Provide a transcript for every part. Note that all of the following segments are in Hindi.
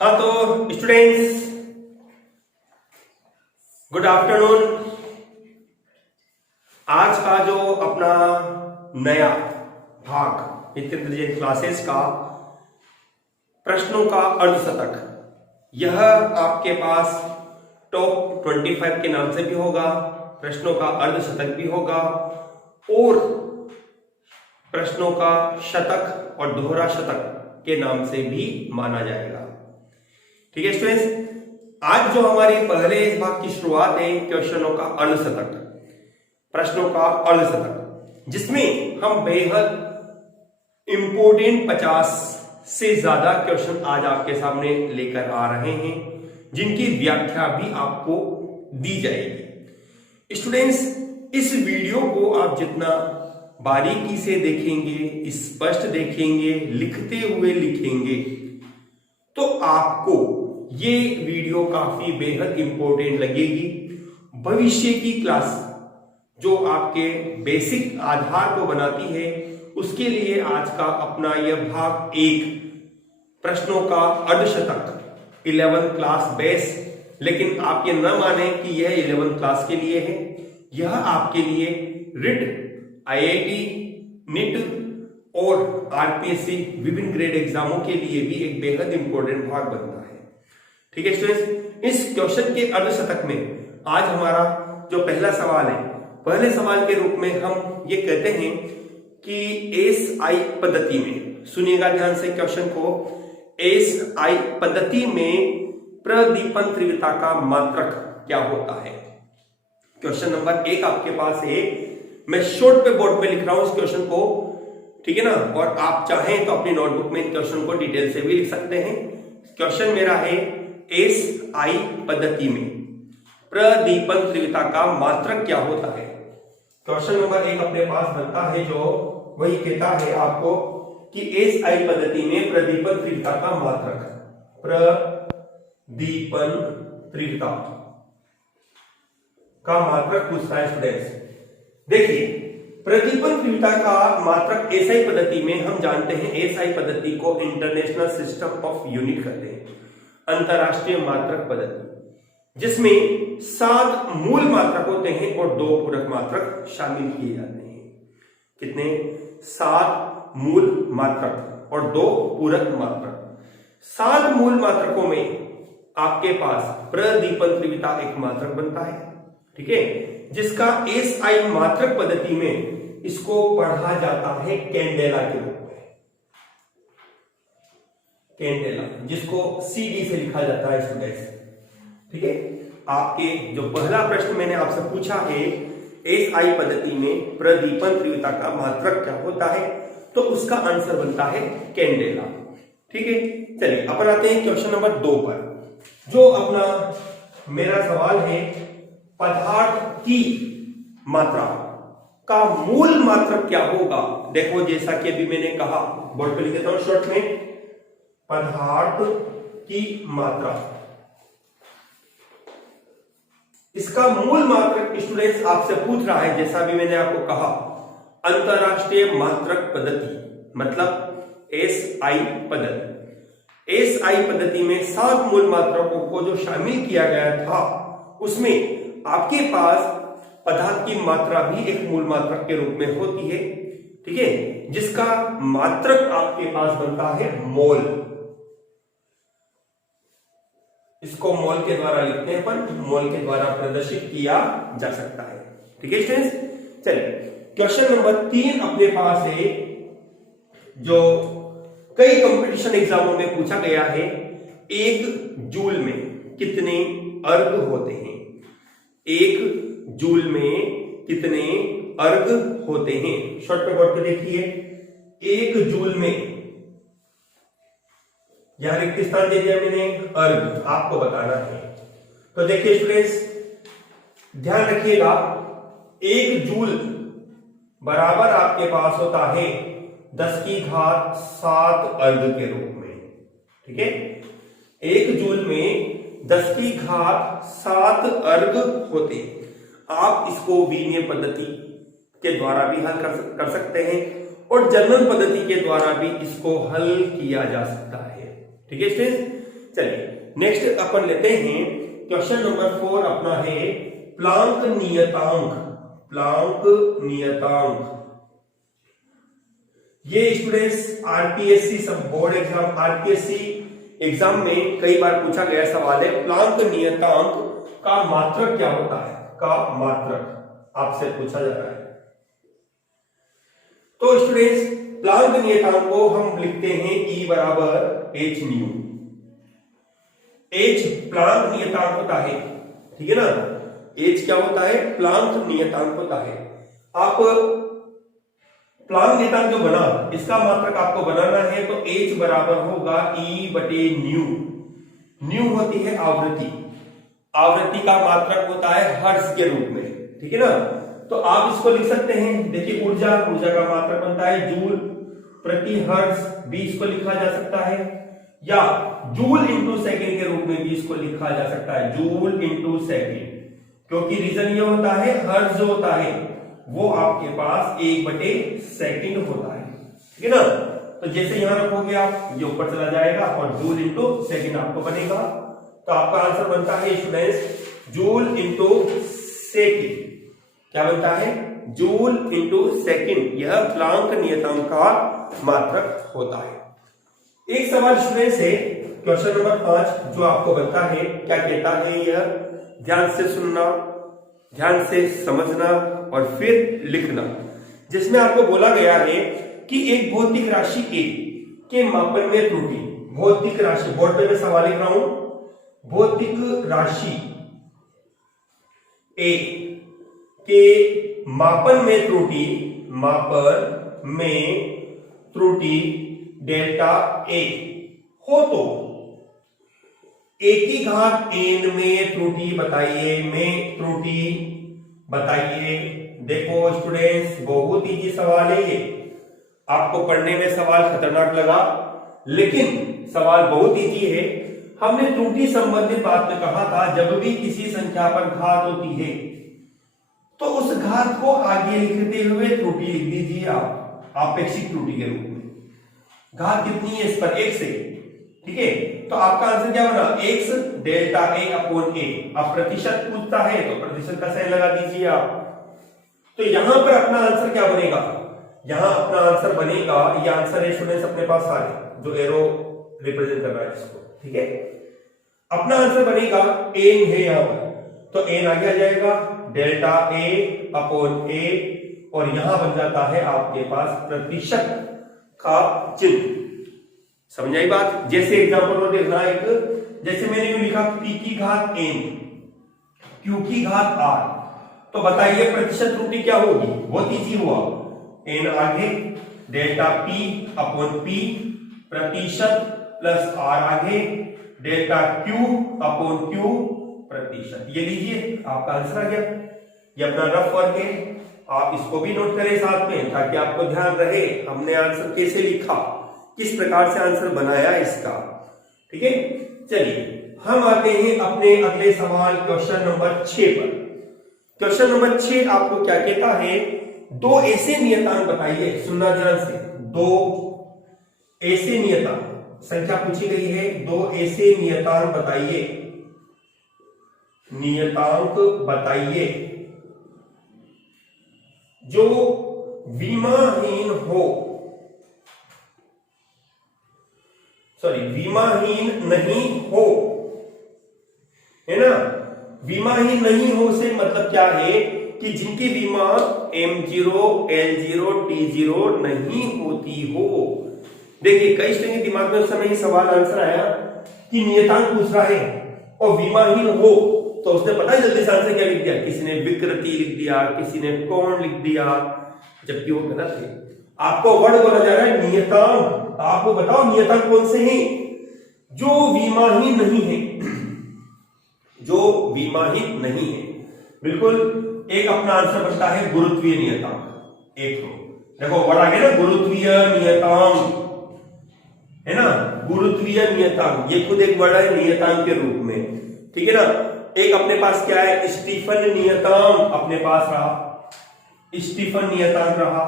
हाँ तो स्टूडेंट्स, गुड आफ्टरनून। आज का जो अपना नया भाग नित्य इंटेलिजेंट क्लासेस का प्रश्नों का अर्धशतक, यह आपके पास टॉप 25 के नाम से भी होगा, प्रश्नों का अर्धशतक भी होगा और प्रश्नों का शतक और दोहरा शतक के नाम से भी माना जाएगा। ठीक है स्टूडेंट्स, आज जो हमारे पहले इस भाग की शुरुआत है क्वेश्चनों का अर्धशतक, प्रश्नों का अर्धशतक, जिसमें हम बेहद इंपोर्टेंट 50 से ज्यादा क्वेश्चन आज आपके सामने लेकर आ रहे हैं, जिनकी व्याख्या भी आपको दी जाएगी। स्टूडेंट्स, इस वीडियो को आप जितना बारीकी से देखेंगे, स्पष्ट देखेंगे, लिखते हुए लिखेंगे, तो आपको ये वीडियो काफी बेहद इंपॉर्टेंट लगेगी। भविष्य की क्लास जो आपके बेसिक आधार को बनाती है, उसके लिए आज का अपना यह भाग एक प्रश्नों का अर्धशतक 11th क्लास बेस। लेकिन आप ये न माने कि यह 11th क्लास के लिए है, यह आपके लिए रिट, आईआईटी, नीट और आरपीएससी विभिन्न ग्रेड एग्जामों के लिए भी एक बेहद इंपॉर्टेंट भाग बनता है। ठीक है स्टूडेंट्स, इस क्वेश्चन के अर्धशतक में आज हमारा जो पहला सवाल है, पहले सवाल के रूप में हम ये कहते हैं कि एसआई पद्धति में, सुनिएगा ध्यान से क्वेश्चन को, एसआई पद्धति में प्रदीपन तीव्रता का मात्रक क्या होता है। क्वेश्चन नंबर 1 आपके पास है। मैं शॉर्ट पे बोर्ड पे लिख रहा हूं इस क्वेश्चन को, ठीक है ना, और आप चाहें तो अपनी नोटबुक में क्वेश्चन को डिटेल से भी लिख सकते हैं। क्वेश्चन मेरा है, एसआई पद्धति में प्रदीपन तीव्रता का मात्रक क्या होता है। क्वेश्चन नंबर 1 अपने पास बनता है, जो वही कहता है आपको कि एसआई पद्धति में प्रदीपन तीव्रता का मात्रक, प्रदीपन तीव्रता का मात्रक पूछता है स्टूडेंट्स। देखिए, प्रदीपन तीव्रता का मात्रक एसआई पद्धति में हम जानते हैं, एसआई पद्धति को इंटरनेशनल सिस्टम ऑफ यूनिट कहते हैं, अंतरराष्ट्रीय मात्रक पद्धति, जिसमें 7 मूल मात्रक होते हैं और 2 पूरक मात्रक शामिल किए जाते हैं। कितने? 7 मूल मात्रक और 2 पूरक मात्रक। 7 मूल मात्रकों में आपके पास प्रदीपन तीव्रता एक मात्रक बनता है, ठीक है, जिसका एसआई मात्रक पद्धति में इसको पढ़ा जाता है कैंडेला के रूप में, कैंडेला, जिसको सीडी से लिखा जाता है स्टूडेंट्स। ठीक है, आपके जो पहला प्रश्न मैंने आपसे पूछा है, एसआई पद्धति में प्रदीपन तीव्रता का मात्रक क्या होता है, तो उसका आंसर बनता है कैंडेला। ठीक है, चलिए अपन आते हैं क्वेश्चन नंबर 2 पर, जो अपना मेरा सवाल है, पदार्थ की मात्रा का मूल मात्रक क्या होगा। देखो, जैसा कि अभी मैंने कहा, बोर्ड पे लिख देता हूं शॉर्ट में, पदार्थ की मात्रा, इसका मूल मात्रक स्टूडेंट्स आपसे पूछ रहा है, जैसा भी मैंने आपको कहा, अंतरराष्ट्रीय मात्रक पद्धति, मतलब एसआई पद्धति। एसआई पद्धति में 7 मूल मात्रकों को जो शामिल किया गया था, उसमें आपके पास पदार्थ की मात्रा भी एक मूल मात्रक के रूप में होती है, ठीक है, जिसका मात्रक आपके पास बनता है मोल। इसको मोल के द्वारा लिखते हैं अपन, मोल के द्वारा प्रदर्शित किया जा सकता है। ठीक है स्टूडेंट्स, चलिए क्वेश्चन नंबर 3 अपने पास है, जो कई कंपटीशन एग्जामों में पूछा गया है। 1 जूल में कितने अर्ग होते हैं? 1 जूल में कितने अर्ग होते हैं? शॉर्ट पे बोर्ड पे देखिए, 1 जूल में, यहां रिक्त स्थान दे दिया मैंने, अर्ग आपको बताना है। तो देखिए स्टूडेंट्स, ध्यान रखिएगा, 1 जूल बराबर आपके पास होता है 10 की घात 7 अर्ग के रूप में। ठीक है, 1 जूल में 10 की घात 7 अर्ग होते हैं। आप इसको बीनीय पद्धति के द्वारा भी हल कर सकते हैं और जर्नल पद्धति के द्वारा भी इसको हल किया जा सकता है। ठीक है स्टूडेंट्स, चलिए नेक्स्ट अपन लेते हैं क्वेश्चन नंबर 4 अपना है प्लांक नियतांक। प्लांक नियतांक ये स्टूडेंट्स आरपीएससी सब बोर्ड एग्जाम आरपीएससी एग्जाम में कई बार पूछा गया सवाल है, प्लांक नियतांक का मात्रक क्या होता है, का मात्रक आपसे पूछा जा रहा है। तो स्टूडेंट्स प्लांक नियतांक को हम लिखते हैं E बराबर एच न्यू। एच प्लांक नियतांक होता है, ठीक है ना, एच क्या होता है, प्लांक नियतांक होता है। आप प्लांक नियतांक जो बना इसका मात्रक आपको बनाना है, तो एच बराबर होगा E बटे न्यू। न्यू होती है आवृत्ति, आवृत्ति का मात्रक होता है हर्ट्ज के रूप में, ठीक है ना। तो आप इसको लिख सकते हैं, देखिए ऊर्जा, ऊर्जा का मात्रक बनता है जूल प्रति हर्ट्ज, भी इसको लिखा जा सकता है, या जूल इंटू सेकेंड के रूप में भी इसको लिखा जा सकता है, जूल इंटू सेकेंड। क्योंकि रीजन ये होता है हर्ट्ज जो होता है वो आपके पास 1/सेकंड होता है, ठीक है ना। तो जैसे यहां रखोगे आप, ये ऊपर चला जाएगा और जूल इंटू सेकेंड आपको बनेगा। तो आपका आंसर बनता है स्टूडेंट्स जूल इंटू सेकेंड। क्या बनता है, जूल इंटू सेकेंड। यह प्लांक नियतांक का मात्रक होता है। एक सवाल स्टूडेंट्स है क्वेश्चन नंबर 5 जो आपको बनता है, क्या कहता है, यह ध्यान से सुनना, ध्यान से समझना और फिर लिखना, जिसमें आपको बोला गया है कि एक भौतिक राशि ए के मापन में त्रुटि, भौतिक राशि, बोर्ड पे मैं सवाल लिख रहा हूं, भौतिक राशि ए के मापन में त्रुटि, मापन में त्रुटि डेल्टा ए हो तो ए की घात n में त्रुटि बताइए, में त्रुटि बताइए। देखो स्टूडेंट्स बहुत इजी सवाल है ये, आपको पढ़ने में सवाल खतरनाक लगा लेकिन सवाल बहुत इजी है। हमने त्रुटि संबंधित बात में कहा था जब भी किसी संख्या पर घात होती है तो उस घात को आगे लिखते हुए त्रुटि लिख दीजिए आप, आपेक्षिक त्रुटि के रूप में। घात कितनी है इस पर, 1 से, ठीक है। तो आपका आंसर क्या बना, x delta a upon a। अब प्रतिशत पूछता है तो प्रतिशत का साइन लगा दीजिए आप। तो यहां पर अपना आंसर क्या बनेगा, यहां अपना आंसर बनेगा, ये आंसर है स्टूडेंट्स अपने पास सारे जो एरो रिप्रेजेंट कर रहा है इसको, ठीक है। अपना आंसर बनेगा n है यहां पर, तो n आगे आ जाएगा डेल्टा a अपॉन a, और यहां बन जाता है आपके पास प्रतिशत का चिन्ह। समझ आई बात। जैसे एग्जांपल और देखना एक, जैसे मैंने यूं लिखा p की घात n, q की घात r, तो बताइए प्रतिशत त्रुटि क्या होगी, बहुत इजी हुआ, n आगे डेल्टा p अपॉन p प्रतिशत प्लस r आगे डेल्टा q अपॉन q प्रतिशत। ये लीजिए आपका आंसर आ गया। ये अपना रफ वर्क है, आप इसको भी नोट करें साथ में ताकि आपको ध्यान रहे हमने आंसर कैसे लिखा, किस प्रकार से आंसर बनाया इसका, ठीक है। चलिए हम आते हैं अपने अगले सवाल क्वेश्चन नंबर 6 पर। क्वेश्चन नंबर 6 आपको क्या कहता है, दो ऐसे नियतांक बताइए, सुनना ध्यान से, दो ऐसे नियतांक संख्या पूछी गई है, दो ऐसे नियतांक बताइए, नियतांक बताइए जो विमाहीन हो, सॉरी विमाहीन नहीं हो, है ना। विमाहीन नहीं हो से मतलब क्या है कि जिनकी विमा m0 l0 t0 नहीं होती हो। देखिए कई स्टूडेंट के दिमाग में उस समय ये सवाल आंसर आया कि नियतांक पूछ रहा है और विमाहीन हो, तो उसने पता है जल्दी से आंसर क्या लिख दिया, किसी ने विकृति लिख दिया, किसी ने कोण लिख दिया, जबकि वो गलत है। आपको वर्ड बोला जा रहा है नियतांक, आपको बताओ नियतांक कौन से हैं जो विमाहीन नहीं है, जो विमाहीन नहीं है। बिल्कुल एक अपना आंसर बनता है गुरुत्वीय नियतांक। एक तो देखो वर्ड आ गया ना, गुरुत्वीय नियतांक, है ना, गुरुत्वीय नियतांक, ये खुद एक वर्ड है नियतांक के रूप में, ठीक है ना। एक अपने पास क्या है, स्टीफन नियतांक अपने पास रहा, स्टीफन नियतांक रहा।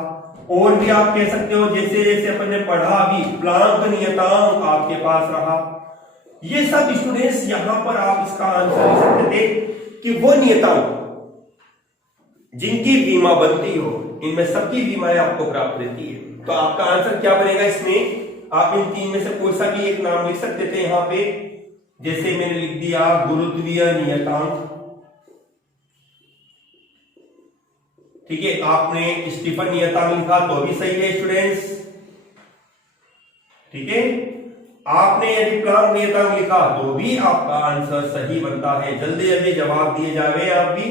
और भी आप कह सकते हो जैसे जैसे अपन ने पढ़ा अभी, प्लांक नियतांक आपके पास रहा, ये सब स्टूडेंट्स यहां पर आप इसका आंसर लिख सकते थे कि वो नियतांक जिनकी बीमा बनती हो, इनमें सबकी बीमाएं आपको प्राप्त रहती है। तो आपका आंसर क्या बनेगा इसमें? आप इन तीन में से कोई सा भी एक नाम लिख सकते थे यहां पे, जैसे मैंने लिख दिया गुरुत्वीय नियतांक, ठीक है। आपने स्टीफन नियतांक लिखा तो भी सही है स्टूडेंट्स, ठीक है। आपने यदि प्लांक नियतांक लिखा तो भी आपका आंसर सही बनता है। जल्दी जल्दी जवाब दिए जावे आप भी,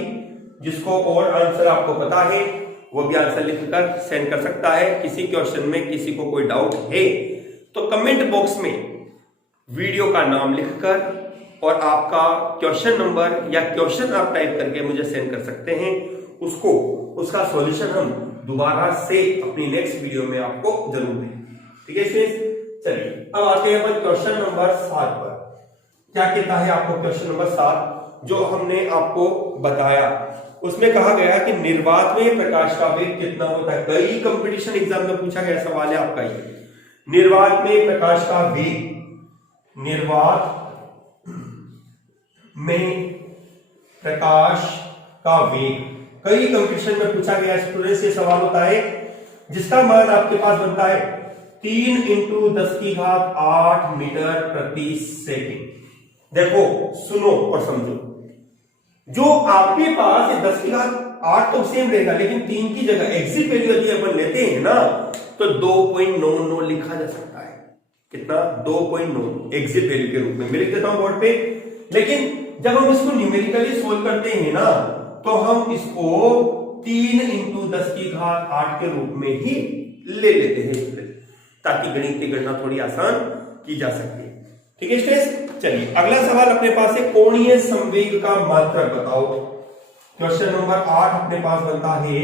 जिसको और आंसर आपको पता है वो भी आंसर लिखकर सेंड कर सकता है। किसी क्वेश्चन में किसी को कोई डाउट है तो कमेंट बॉक्स में वीडियो का नाम लिखकर और आपका क्वेश्चन नंबर या क्वेश्चन आप टाइप करके मुझे सेंड कर सकते हैं। उसका सॉल्यूशन हम दोबारा से अपनी नेक्स्ट वीडियो में आपको जरूर देंगे, ठीक है स्टूडेंट्स। चलिए अब आते हैं अपन क्वेश्चन नंबर 7 पर। क्या कहता है आपको क्वेश्चन नंबर 7 जो हमने आपको बताया, उसमें कहा गया कि निर्वात में प्रकाश का वेग कितना होता है। कई कंपटीशन एग्जाम में पूछा गया सवाल है आपका ये। निर्वात में प्रकाश का वेग, निर्वात में प्रकाश का वेग कई कंपटीशन में पूछा गया स्टूडेंट से सवाल होता है, जिसका मान आपके पास बनता है 3 × 10⁸ मीटर प्रति सेकंड। देखो सुनो और समझो, जो आपके पास 10⁸ तो सेम रहेगा, लेकिन 3 की जगह एग्जिट वैल्यू यदि अपन लेते हैं ना तो 2.99 लिखा जा सकता है। कितना? 2.9 एग्जिट वैल्यू के रूप में मैं लिख देता हूं बोर्ड पे। लेकिन जब हम इसको न्यूमेरिकली सोल्व करते हैं ना तो हम इसको 3 × 10⁸ के रूप में ही ले लेते हैं, ताकि गणित की गणना थोड़ी आसान की जा सके, ठीक है स्टूडेंट्स। चलिए अगला सवाल अपने पास है, कोणीय संवेग का मात्रक बताओ। क्वेश्चन नंबर 8 अपने पास बनता है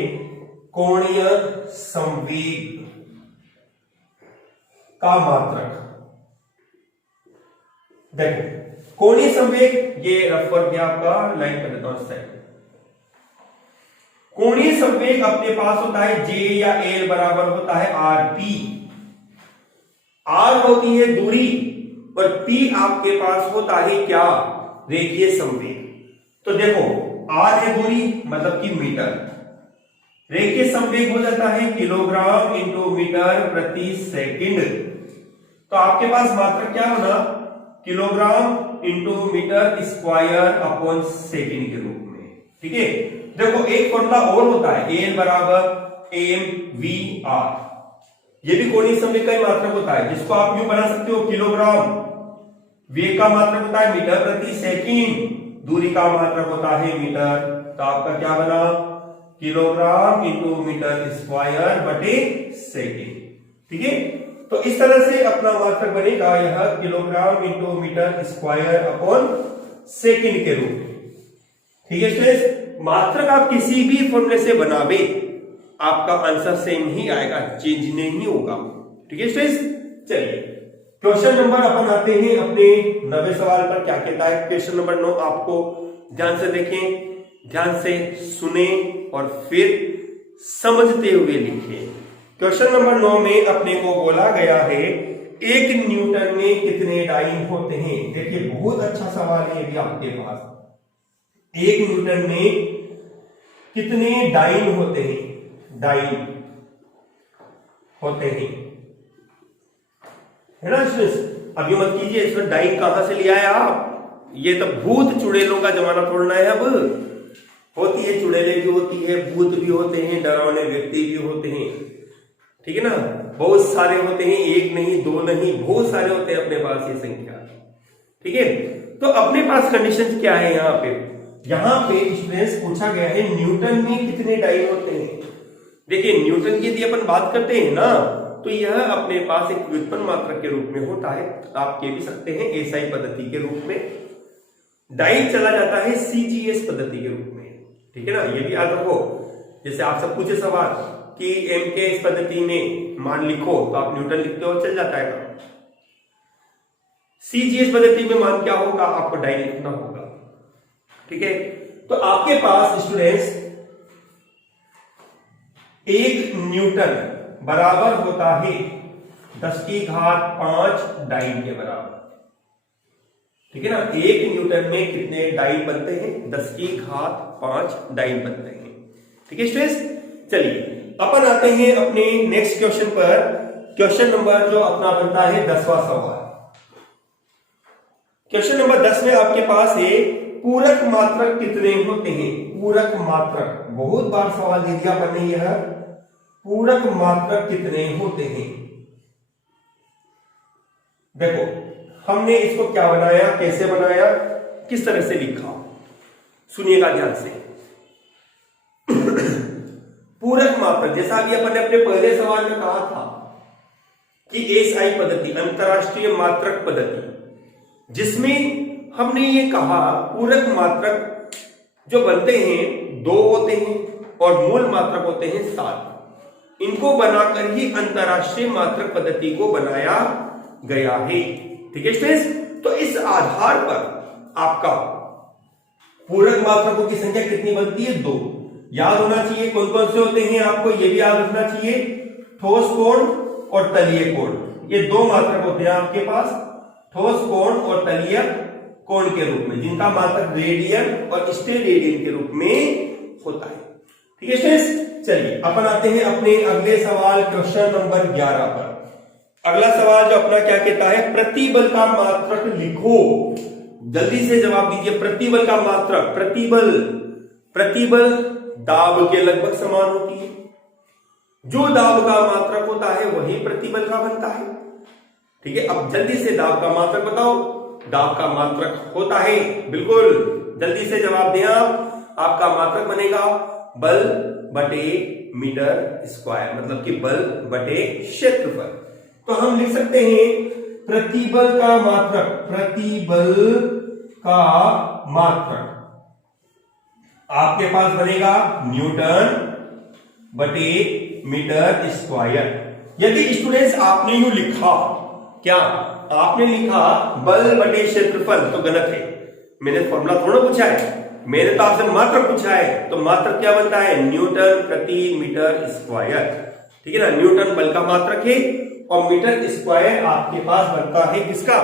कोणीय संवेग का मात्रक। देखो कोणीय संवेग, ये रफ वर्क आपका लाइन कर देता हूं साइड। कोणीय संवेग अपने पास होता है जे या एल बराबर होता है आर पी। आर होती है दूरी और पी आपके पास होता है क्या? रेखीय संवेग। तो देखो आर है दूरी मतलब कि मीटर, रेखीय संवेग हो जाता है किलोग्राम × मीटर प्रति सेकंड। तो आपके पास मात्रक क्या होना? Kilogram × metre square upon second के रूप में, ठीक है। देखो एक फॉर्मूला और होता है, एल बराबर एम वी आर। ये भी कोणीय संवेग का ही मात्रक होता है, जिसको आप यूं बना सकते हो किलोग्राम, वेग का मात्रक होता है मीटर प्रति सेकंड, दूरी का मात्रक होता है मीटर। तो आपका क्या बना? किलोग्राम × मीटर स्क्वायर बटे सेकंड, ठीक है। तो इस तरह से अपना मात्रक बनेगा यह kilogram × metre square upon second के रूप में, ठीक है स्टूडेंट्स। मात्रक आप किसी भी फॉर्मूले से बनावे आपका आंसर सेम ही आएगा, चेंज नहीं होगा, ठीक है स्टूडेंट्स। चलिए क्वेश्चन नंबर अपन आते हैं अपने 90 सवाल पर। क्या कहता है क्वेश्चन नंबर 9, आपको ध्यान से देखें, ध्यान से सुने और फिर समझते हुए लिखें। क्वेश्चन नंबर 9 में अपने को बोला गया है 1 न्यूटन में कितने डाइन होते हैं। देखिए बहुत अच्छा सवाल है ये भी आपके पास। 1 न्यूटन में कितने डाइन होते हैं? डाइन होते हैं, है ना स्टूडेंट्स। अभी मत कीजिए इसमें डाइन कहां से लिया है आप, ये तो भूत चुड़ैलों का जमाना छोड़ना है। अब होती है, चुड़ैले भी होती है, भूत भी होते हैं, डरावने व्यक्ति भी होते हैं, ठीक है ना। बहुत सारे होते हैं, एक नहीं दो नहीं, बहुत सारे होते हैं अपने पास ये संख्या, ठीक है। तो अपने पास कंडीशन क्या है यहाँ पे? यहाँ पे स्टूडेंट्स पूछा गया है न्यूटन में कितने डाइन होते हैं। देखिए न्यूटन की यदि अपन बात करते हैं ना तो यह अपने पास एक व्युत्पन्न मात्रक के रूप में होता है, आप कह भी सकते हैं एसआई पद्धति के रूप में। डाइन चला जाता है सीजीएस पद्धति के रूप में, ठीक है ना। ये भी याद रखो, जैसे आपसे पूछे सवाल कि एम के इस पद्धति में मान लिखो तो आप न्यूटन लिखते हो, चल जाता है। सीजीएस पद्धति में मान क्या होगा? आपको डाइन लिखना होगा, ठीक है। तो आपके पास स्टूडेंट्स 1 न्यूटन बराबर होता है 10⁵ डाइन के बराबर। ठीक है ना। 1 न्यूटन में कितने डाइन बनते हैं? 10 की घात 5 डाइन बनते हैं। ठीक है स्टूडेंट्स, चलिए अपन आते हैं अपने नेक्स्ट क्वेश्चन पर। क्वेश्चन नंबर जो अपना बनता है 10वां सवाल। क्वेश्चन नंबर 10 में आपके पास है पूरक मात्रक कितने होते हैं? पूरक मात्रक, बहुत बार सवाल दे दिया अपन ने यह, पूरक मात्रक कितने होते हैं? देखो हमने इसको क्या बनाया, कैसे बनाया, किस तरह से लिखा, सुनिएगा ध्यान से। पूरक मात्रक, जैसा अभी अपन ने अपने पहले सवाल में कहा था कि एसआई पद्धति, अंतरराष्ट्रीय मात्रक पद्धति, जिसमें हमने ये कहा पूरक मात्रक जो बनते हैं 2 होते हैं और मूल मात्रक होते हैं 7। इनको बनाकर ही अंतरराष्ट्रीय मात्रक पद्धति को बनाया गया है। ठीक है स्टूडेंट्स, तो इस आधार पर आपका पूरक मात्रकों की संख्या कितनी बनती है? 2। याद होना चाहिए कौन कौन से होते हैं, आपको ये भी याद रखना चाहिए, ठोस कोण और तलीय कोण। ये 2 मात्रक होते हैं आपके पास, ठोस कोण और तलीय कोण के रूप में, जिनका मात्रक रेडियन और स्टेरेडियन के रूप में होता है। ठीक है स्टूडेंट्स, चलिए अपन आते हैं अपने अगले सवाल क्वेश्चन नंबर 11 पर। अगला सवाल जो अपना क्या कहता है, प्रतिबल का मात्रक लिखो। जल्दी से जवाब दीजिए। प्रतिबल का मात्रक, प्रतिबल दाब के लगभग समान होती है। जो दाब का मात्रक होता है वही प्रतिबल का बनता है। ठीक है, अब जल्दी से दाब का मात्रक बताओ। दाब का मात्रक होता है, बिल्कुल जल्दी से जवाब दें आप। आपका मात्रक बनेगा बल बटे मीटर स्क्वायर, मतलब कि बल बटे क्षेत्रफल। तो हम लिख सकते हैं प्रतिबल का मात्रक, प्रतिबल का मात्रक आपके पास बनेगा न्यूटन बटे मीटर स्क्वायर। यदि स्टूडेंट्स आपने यूं लिखा, क्या आपने लिखा बल बटे क्षेत्रफल, तो गलत है। मैंने फॉर्मूला थोड़ा पूछा है, मैंने तो आपसे मात्रक पूछा है। तो मात्रक क्या बनता है? न्यूटन प्रति मीटर स्क्वायर। ठीक है ना, न्यूटन बल का मात्रक है और मीटर स्क्वायर आपके पास बनता है किसका?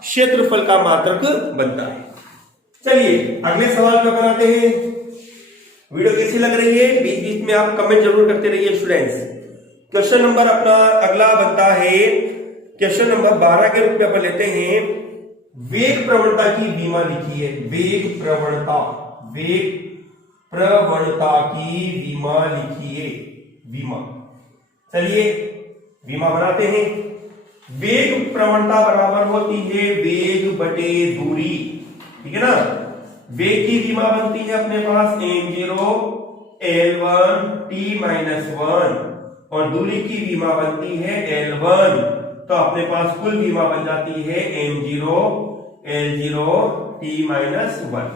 क्षेत्रफल का मात्रक बनता है। चलिए अगले सवाल पे बनाते हैं। वीडियो कैसी लग रही है बीच बीच में आप कमेंट जरूर करते रहिए स्टूडेंट्स। क्वेश्चन नंबर अपना अगला बनता है क्वेश्चन नंबर 12 के रूप में अपन लेते हैं वेग प्रवणता की विमा लिखी है। वेग प्रवणता की विमा लिखी है। विमा, चलिए विमा बनाते हैं। वेग प्रवणता बराबर होती है वेग बटे दूरी। ठीक है ना, वेग की विमा बनती है अपने पास m0 l1 t-1 और दूरी की विमा बनती है l1। तो अपने पास कुल विमा बन जाती है m0 l0 t-1।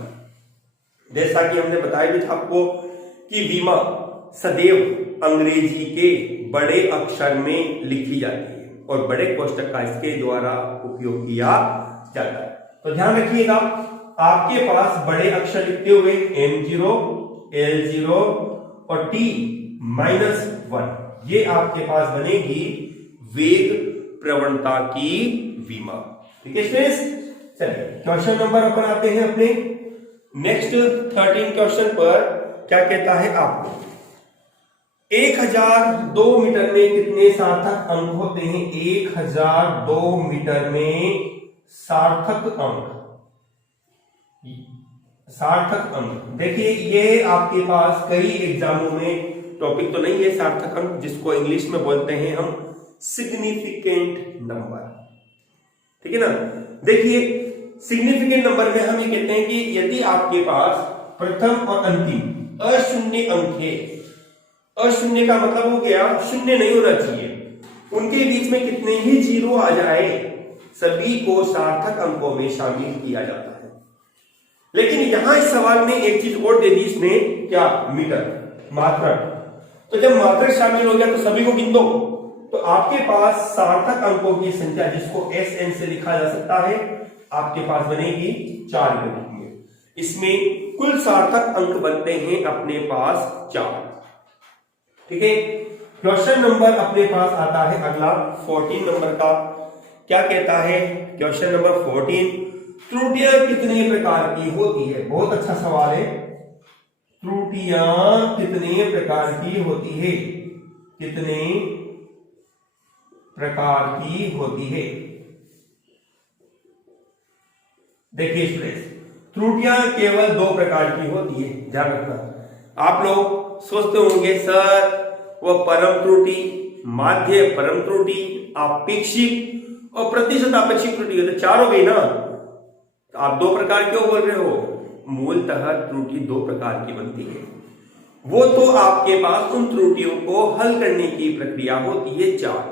जैसा कि हमने बताया भी था आपको कि विमा सदैव अंग्रेजी के बड़े अक्षर में लिखी जाती है और बड़े कोष्टक का इसके द्वारा उपयोग किया जाता है। तो ध्यान रखिएगा, आपके पास बड़े अक्षर लिखते हुए m0 l0 और t-1, ये आपके पास बनेगी वेग प्रवणता की विमा। ठीक है स्टूडेंट्स, चलिए क्वेश्चन नंबर अपन आते हैं अपने नेक्स्ट 13 क्वेश्चन पर। क्या कहता है आपको 1002 मीटर में कितने सार्थक अंक होते हैं? 1002 मीटर में सार्थक अंक देखिए, ये आपके पास कई एग्जामों में टॉपिक तो नहीं है सार्थक अंक, जिसको इंग्लिश में बोलते हैं हम सिग्निफिकेंट नंबर। ठीक है ना, देखिए सिग्निफिकेंट नंबर में हम ये कहते हैं कि यदि आपके पास प्रथम और अंतिम अशून्य अंक है, अशून्य का मतलब हो गया शून्य नहीं होना चाहिए, उनके बीच में कितने ही जीरो आ जाए सभी को सार्थक अंकों में शामिल किया जाता है। लेकिन यहां इस सवाल में एक चीज और दे दी इसने, क्या? मीटर, मात्रक। तो जब मात्रक शामिल हो गया तो सभी को गिन दो, तो आपके पास सार्थक अंकों की संख्या जिसको SN से लिखा जा सकता है आपके पास बनेगी 4 बनेगी। इसमें कुल सार्थक अंक बनते हैं अपने पास 4। ठीक है, क्वेश्चन नंबर अपने पास आता है अगला 14 नंबर का। क्या कहता है क्वेश्चन नंबर 14? त्रुटियां कितने प्रकार की होती है? बहुत अच्छा सवाल है। त्रुटियां कितने प्रकार की होती है? कितने प्रकार की होती है? देखिए स्टूडेंट्स, त्रुटियां केवल 2 प्रकार की होती है, ध्यान रखना। आप लोग सोचते होंगे सर वह परम त्रुटि, माध्य परम त्रुटि, आपेक्षिक और प्रतिशत आपेक्षिक त्रुटि, तो 4 हो गई ना। तो आप 2 प्रकार क्यों बोल रहे हो? मूलतः त्रुटि 2 प्रकार की बनती है। वो तो आपके पास उन त्रुटियों को हल करने की प्रक्रिया होती है 4,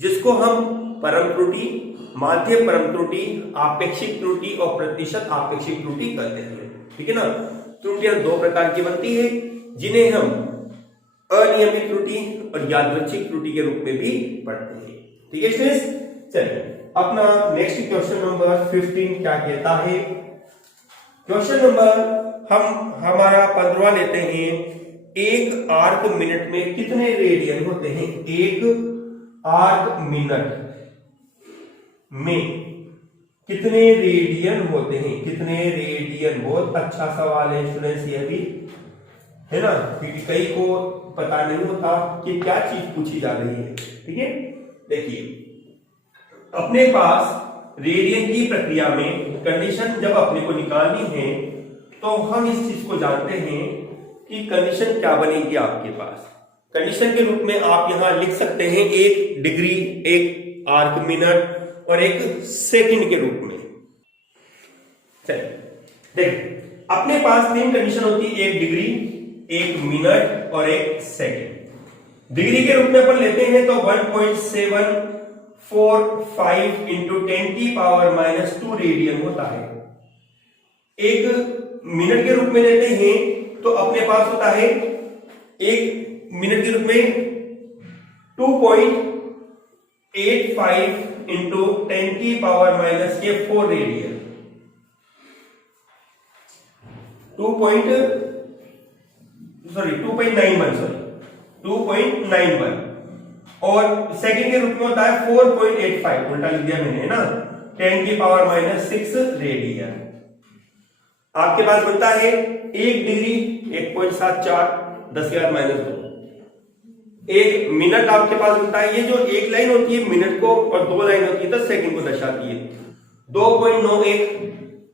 जिसको हम परम त्रुटि, माध्य परम त्रुटि, आपेक्षिक त्रुटि और प्रतिशत आपेक्षिक त्रुटि कहते हैं। ठीक है ना। त्रुटियां 2 प्रकार की बनती है, जिन्हें हम अनियमित त्रुटि और यादृच्छिक त्रुटि के रूप में भी पढ़ते हैं। ठीक है स्टूडेंट्स, चलिए अपना नेक्स्ट क्वेश्चन नंबर 15 क्या कहता है? क्वेश्चन नंबर हम हमारा 15वां लेते हैं। एक आर्क मिनट में कितने रेडियन होते हैं? एक आर्क मिनट में कितने रेडियन होते हैं? कितने रेडियन? बहुत अच्छा सवाल है स्टूडेंट्स, ये भी है ना, क्योंकि कई को पता नहीं होता कि क्या चीज पूछी जा रही है। ठीक है, देखिए अपने पास रेडियन की प्रक्रिया में कंडीशन जब अपने को निकालनी है तो हम इस चीज को जानते हैं कि कंडीशन क्या बनेगी आपके पास। कंडीशन के रूप में आप यहां लिख सकते हैं 1 डिग्री, 1 आर्क मिनट और 1 सेकंड के रूप में। चलिए देखिए, अपने पास 3 कंडीशन होती है, 1 डिग्री, 1 मिनट और 1 सेकंड। डिग्री के रूप में अपन लेते हैं तो 1.745 इंटू 10⁻⁻² रेडियन होता है। 1 मिनट के रूप में लेते हैं तो अपने पास होता है 1 मिनट के रूप में 2.85 इंटू 10⁻⁻⁴ रेडियन। 2.91 और सेकंड के रूप में होता है 4.85, उल्टा लिख दिया मैंने ना, 10⁻⁻⁶ रेडियन। आपके पास बनता है 1 डिग्री 1.74 10⁻²। 1 मिनट आपके पास बनता है, ये जो एक लाइन होती है मिनट को और 2 लाइन होती है 10 सेकंड को दर्शाती है, 2.91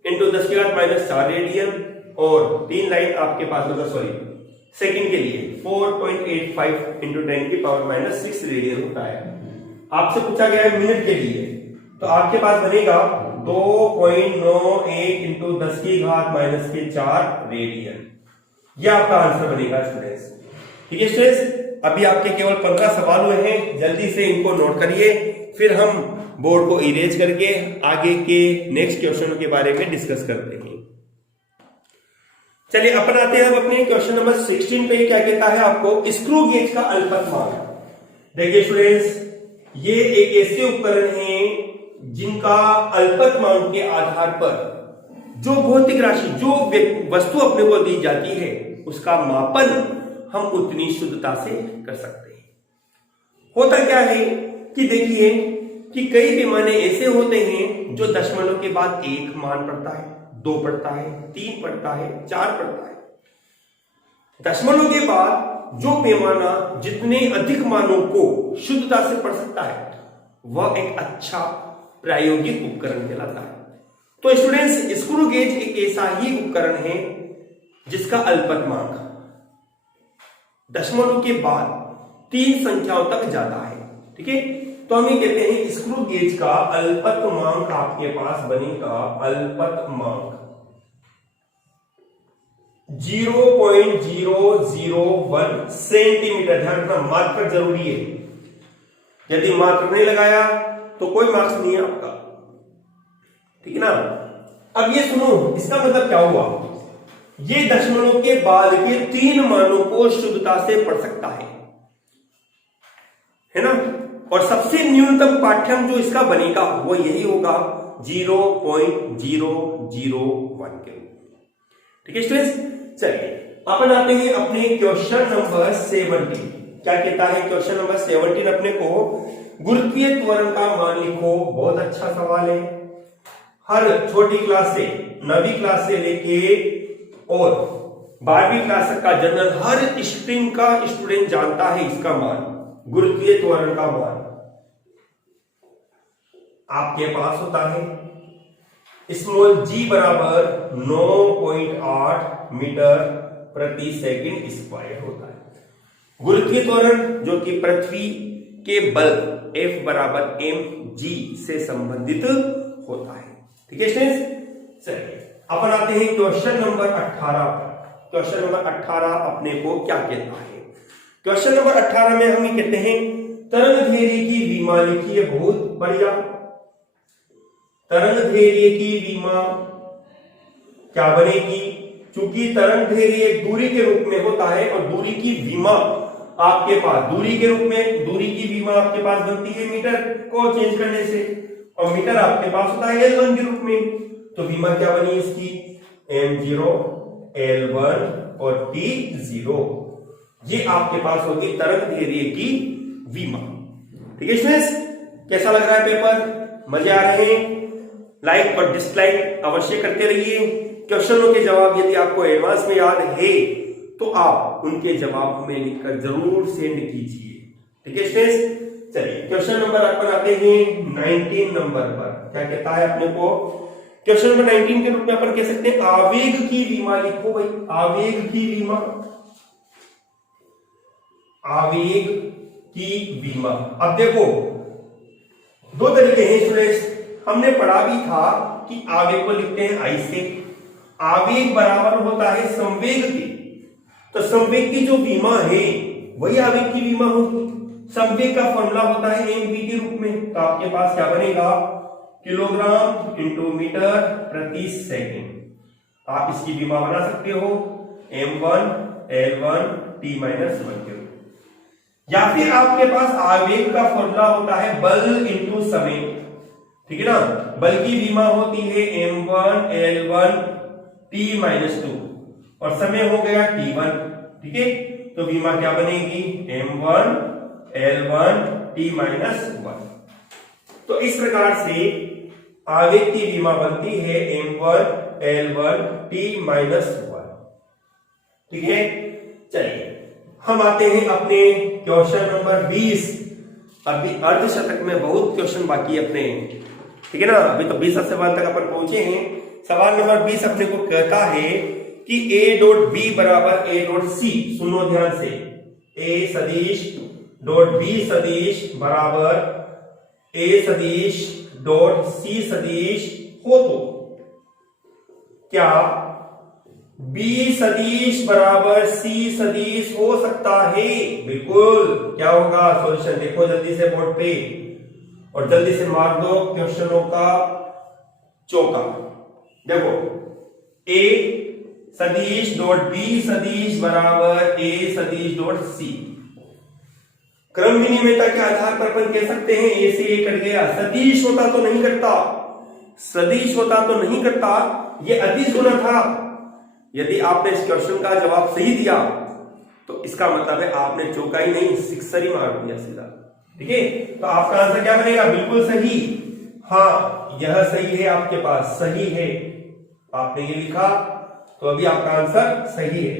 इंटू 10⁻⁴ रेडियन और 3 लाइन आपके पास होगा, सॉरी सेकंड के लिए 4.85 इंटू 10⁻⁶ रेडियन होता है। आपसे पूछा गया है मिनट के लिए, तो आपके पास बनेगा 2.91 इंटू 10⁻⁴ रेडियन। यह आपका आंसर बनेगा स्टूडेंट्स। ठीक है स्टूडेंट्स, अभी आपके केवल 15 सवाल हुए हैं, जल्दी से इनको नोट करिए, फिर हम बोर्ड को इरेज करके आगे के नेक्स्ट क्वेश्चन के बारे में डिस्कस करते हैं। चलिए अपन आते हैं अब अपने क्वेश्चन नंबर 16 पे। क्या कहता है आपको? स्क्रू गेज का अल्पतमांक। देखिए स्टूडेंट्स, ये एक ऐसे उपकरण हैं जिनका अल्पतमांक के आधार पर जो भौतिक राशि, जो वस्तु अपने को दी जाती है, उसका मापन हम उतनी शुद्धता से कर सकते हैं। होता क्या है कि देखिए कि कई पैमाने ऐसे होते हैं जो दशमलव के बाद 1 मान पड़ता है, 2 पड़ता है, 3 पड़ता है, 4 पड़ता है। दशमलव के बाद जो पैमाना जितने अधिक मानों को शुद्धता से पढ़ सकता है, वह एक अच्छा प्रायोगिक उपकरण कहलाता है। तो स्टूडेंट्स, स्क्रू गेज एक ऐसा ही उपकरण है जिसका अल्पतमांक दशमलव के बाद 3 संख्याओं तक जाता है। ठीक है, तो हम ये कहते हैं स्क्रू गेज का अल्पतमांक आपके पास बनेगा, अल्पतमांक 0.001 सेंटीमीटर। ध्यान रखना, मात्रक जरूरी है, यदि मात्रक नहीं लगाया तो कोई मार्क्स नहीं है आपका। ठीक है ना। अब ये सुनो, इसका मतलब क्या हुआ? ये दशमलव के बाद के 3 मानों को शुद्धता से पढ़ सकता है ना। और सबसे न्यूनतम पाठ्यंक जो इसका बनेगा वो यही होगा 0.001 के रूप में। ठीक है स्टूडेंट्स, चलिए अपन आते हैं अपने क्वेश्चन नंबर 17। क्या कहता है क्वेश्चन नंबर 17 अपने को? गुरुत्वीय त्वरण का मान लिखो। बहुत अच्छा सवाल है। हर छोटी क्लास से 9वीं क्लास से लेके और 12वीं क्लास तक का जनरल हर स्ट्रीम का स्टूडेंट जानता है इसका मान, गुरुत्वीय त्वरण का मान आपके पास होता है स्मॉल g बराबर 9.8 मीटर प्रति सेकंड स्क्वायर होता है। गुरुत्वीय त्वरण जो कि पृथ्वी के बल F बराबर mg से संबंधित होता है। ठीक है स्टूडेंट्स, चलिए अपन आते हैं क्वेश्चन नंबर 18 पर। क्वेश्चन नंबर 18 अपने को क्या कहता है? क्वेश्चन नंबर 18 में हम ये कहते हैं तरंग धैर्य की विमा लिखिए। बहुत बढ़िया, तरंग धैर्य की विमा क्या बनेगी? चूंकि तरंग धैर्य एक दूरी के रूप में होता है और दूरी की विमा आपके पास दूरी के रूप में, दूरी की विमा आपके पास बनती है मीटर को चेंज करने से, और मीटर आपके पास होता है L1 के रूप में। तो विमा क्या बनी इसकी? m0, L1 और T0। ये आपके पास होगी तरंग धैर्य की विमा। ठीक है स्टूडेंट्स, कैसा लग रहा है पेपर? मजे आ रहे हैं? लाइक और डिसलाइक अवश्य करते रहिए। क्वेश्चनों के जवाब यदि आपको एडवांस में याद है तो आप उनके जवाब हमें लिखकर जरूर सेंड कीजिए। ठीक है स्टूडेंट्स, चलिए क्वेश्चन नंबर अपन आते हैं 19 नंबर पर। क्या कहता है अपने को? क्वेश्चन नंबर 19 के रूप में अपन कह सकते हैं आवेग की विमा लिखो भाई। आवेग की विमा, आवेग की विमा। अब देखो दो तरीके हैं स्टूडेंट्स, हमने पढ़ा भी था कि आवेग को लिखते हैं आई से। आवेग बराबर होता है संवेग के, तो संवेग की जो विमा है वही आवेग की विमा होगी। संवेग का फॉर्मूला होता है mv के रूप में, तो आपके पास क्या बनेगा? किलोग्राम इंटू मीटर प्रति सेकेंड। आप इसकी विमा बना सकते हो m1 L1 T-1 के रूप। या फिर आपके पास आवेग का फॉर्मूला होता है बल इंटू समय। ठीक है ना, बल की विमा होती है m1 L1 T-2 और समय हो गया T1। ठीक है, तो विमा क्या बनेगी? m1 L1 T-1। तो इस प्रकार से आवेग की विमा बनती है m1 L1 T-1। ठीक है, चलिए हम आते हैं अपने क्वेश्चन नंबर 20। अभी अर्धशतक में बहुत क्वेश्चन बाकी अपने। ठीक है ना, अभी तो 20 सवाल तक अपन पहुंचे हैं। सवाल नंबर 20 अपने को कहता है कि a डॉट b बराबर a डॉट c। सुनो ध्यान से, a सदिश डॉट b सदिश बराबर a सदिश डॉट c सदिश हो तो क्या b सदिश बराबर c सदिश हो सकता है? बिल्कुल। क्या होगा सॉल्यूशन? देखो जल्दी से बोर्ड पे और जल्दी से मार दो क्वेश्चनों का चौका। देखो a सदिश डॉट b सदिश बराबर a सदिश डॉट c। क्रम विनिमयता के आधार पर अपन कह सकते हैं a से a कट गया। सदिश होता तो नहीं कटता, सदिश होता तो नहीं कटता, ये अदिश गुना था। यदि आपने इस क्वेश्चन का जवाब सही दिया तो इसका मतलब है आपने चौका ही नहीं सिक्सर ही मार दिया सीधा। ठीक है, तो आपका आंसर क्या बनेगा? बिल्कुल सही। हाँ, यह सही है, आपके पास सही है। आपने ये लिखा तो अभी आपका आंसर सही है।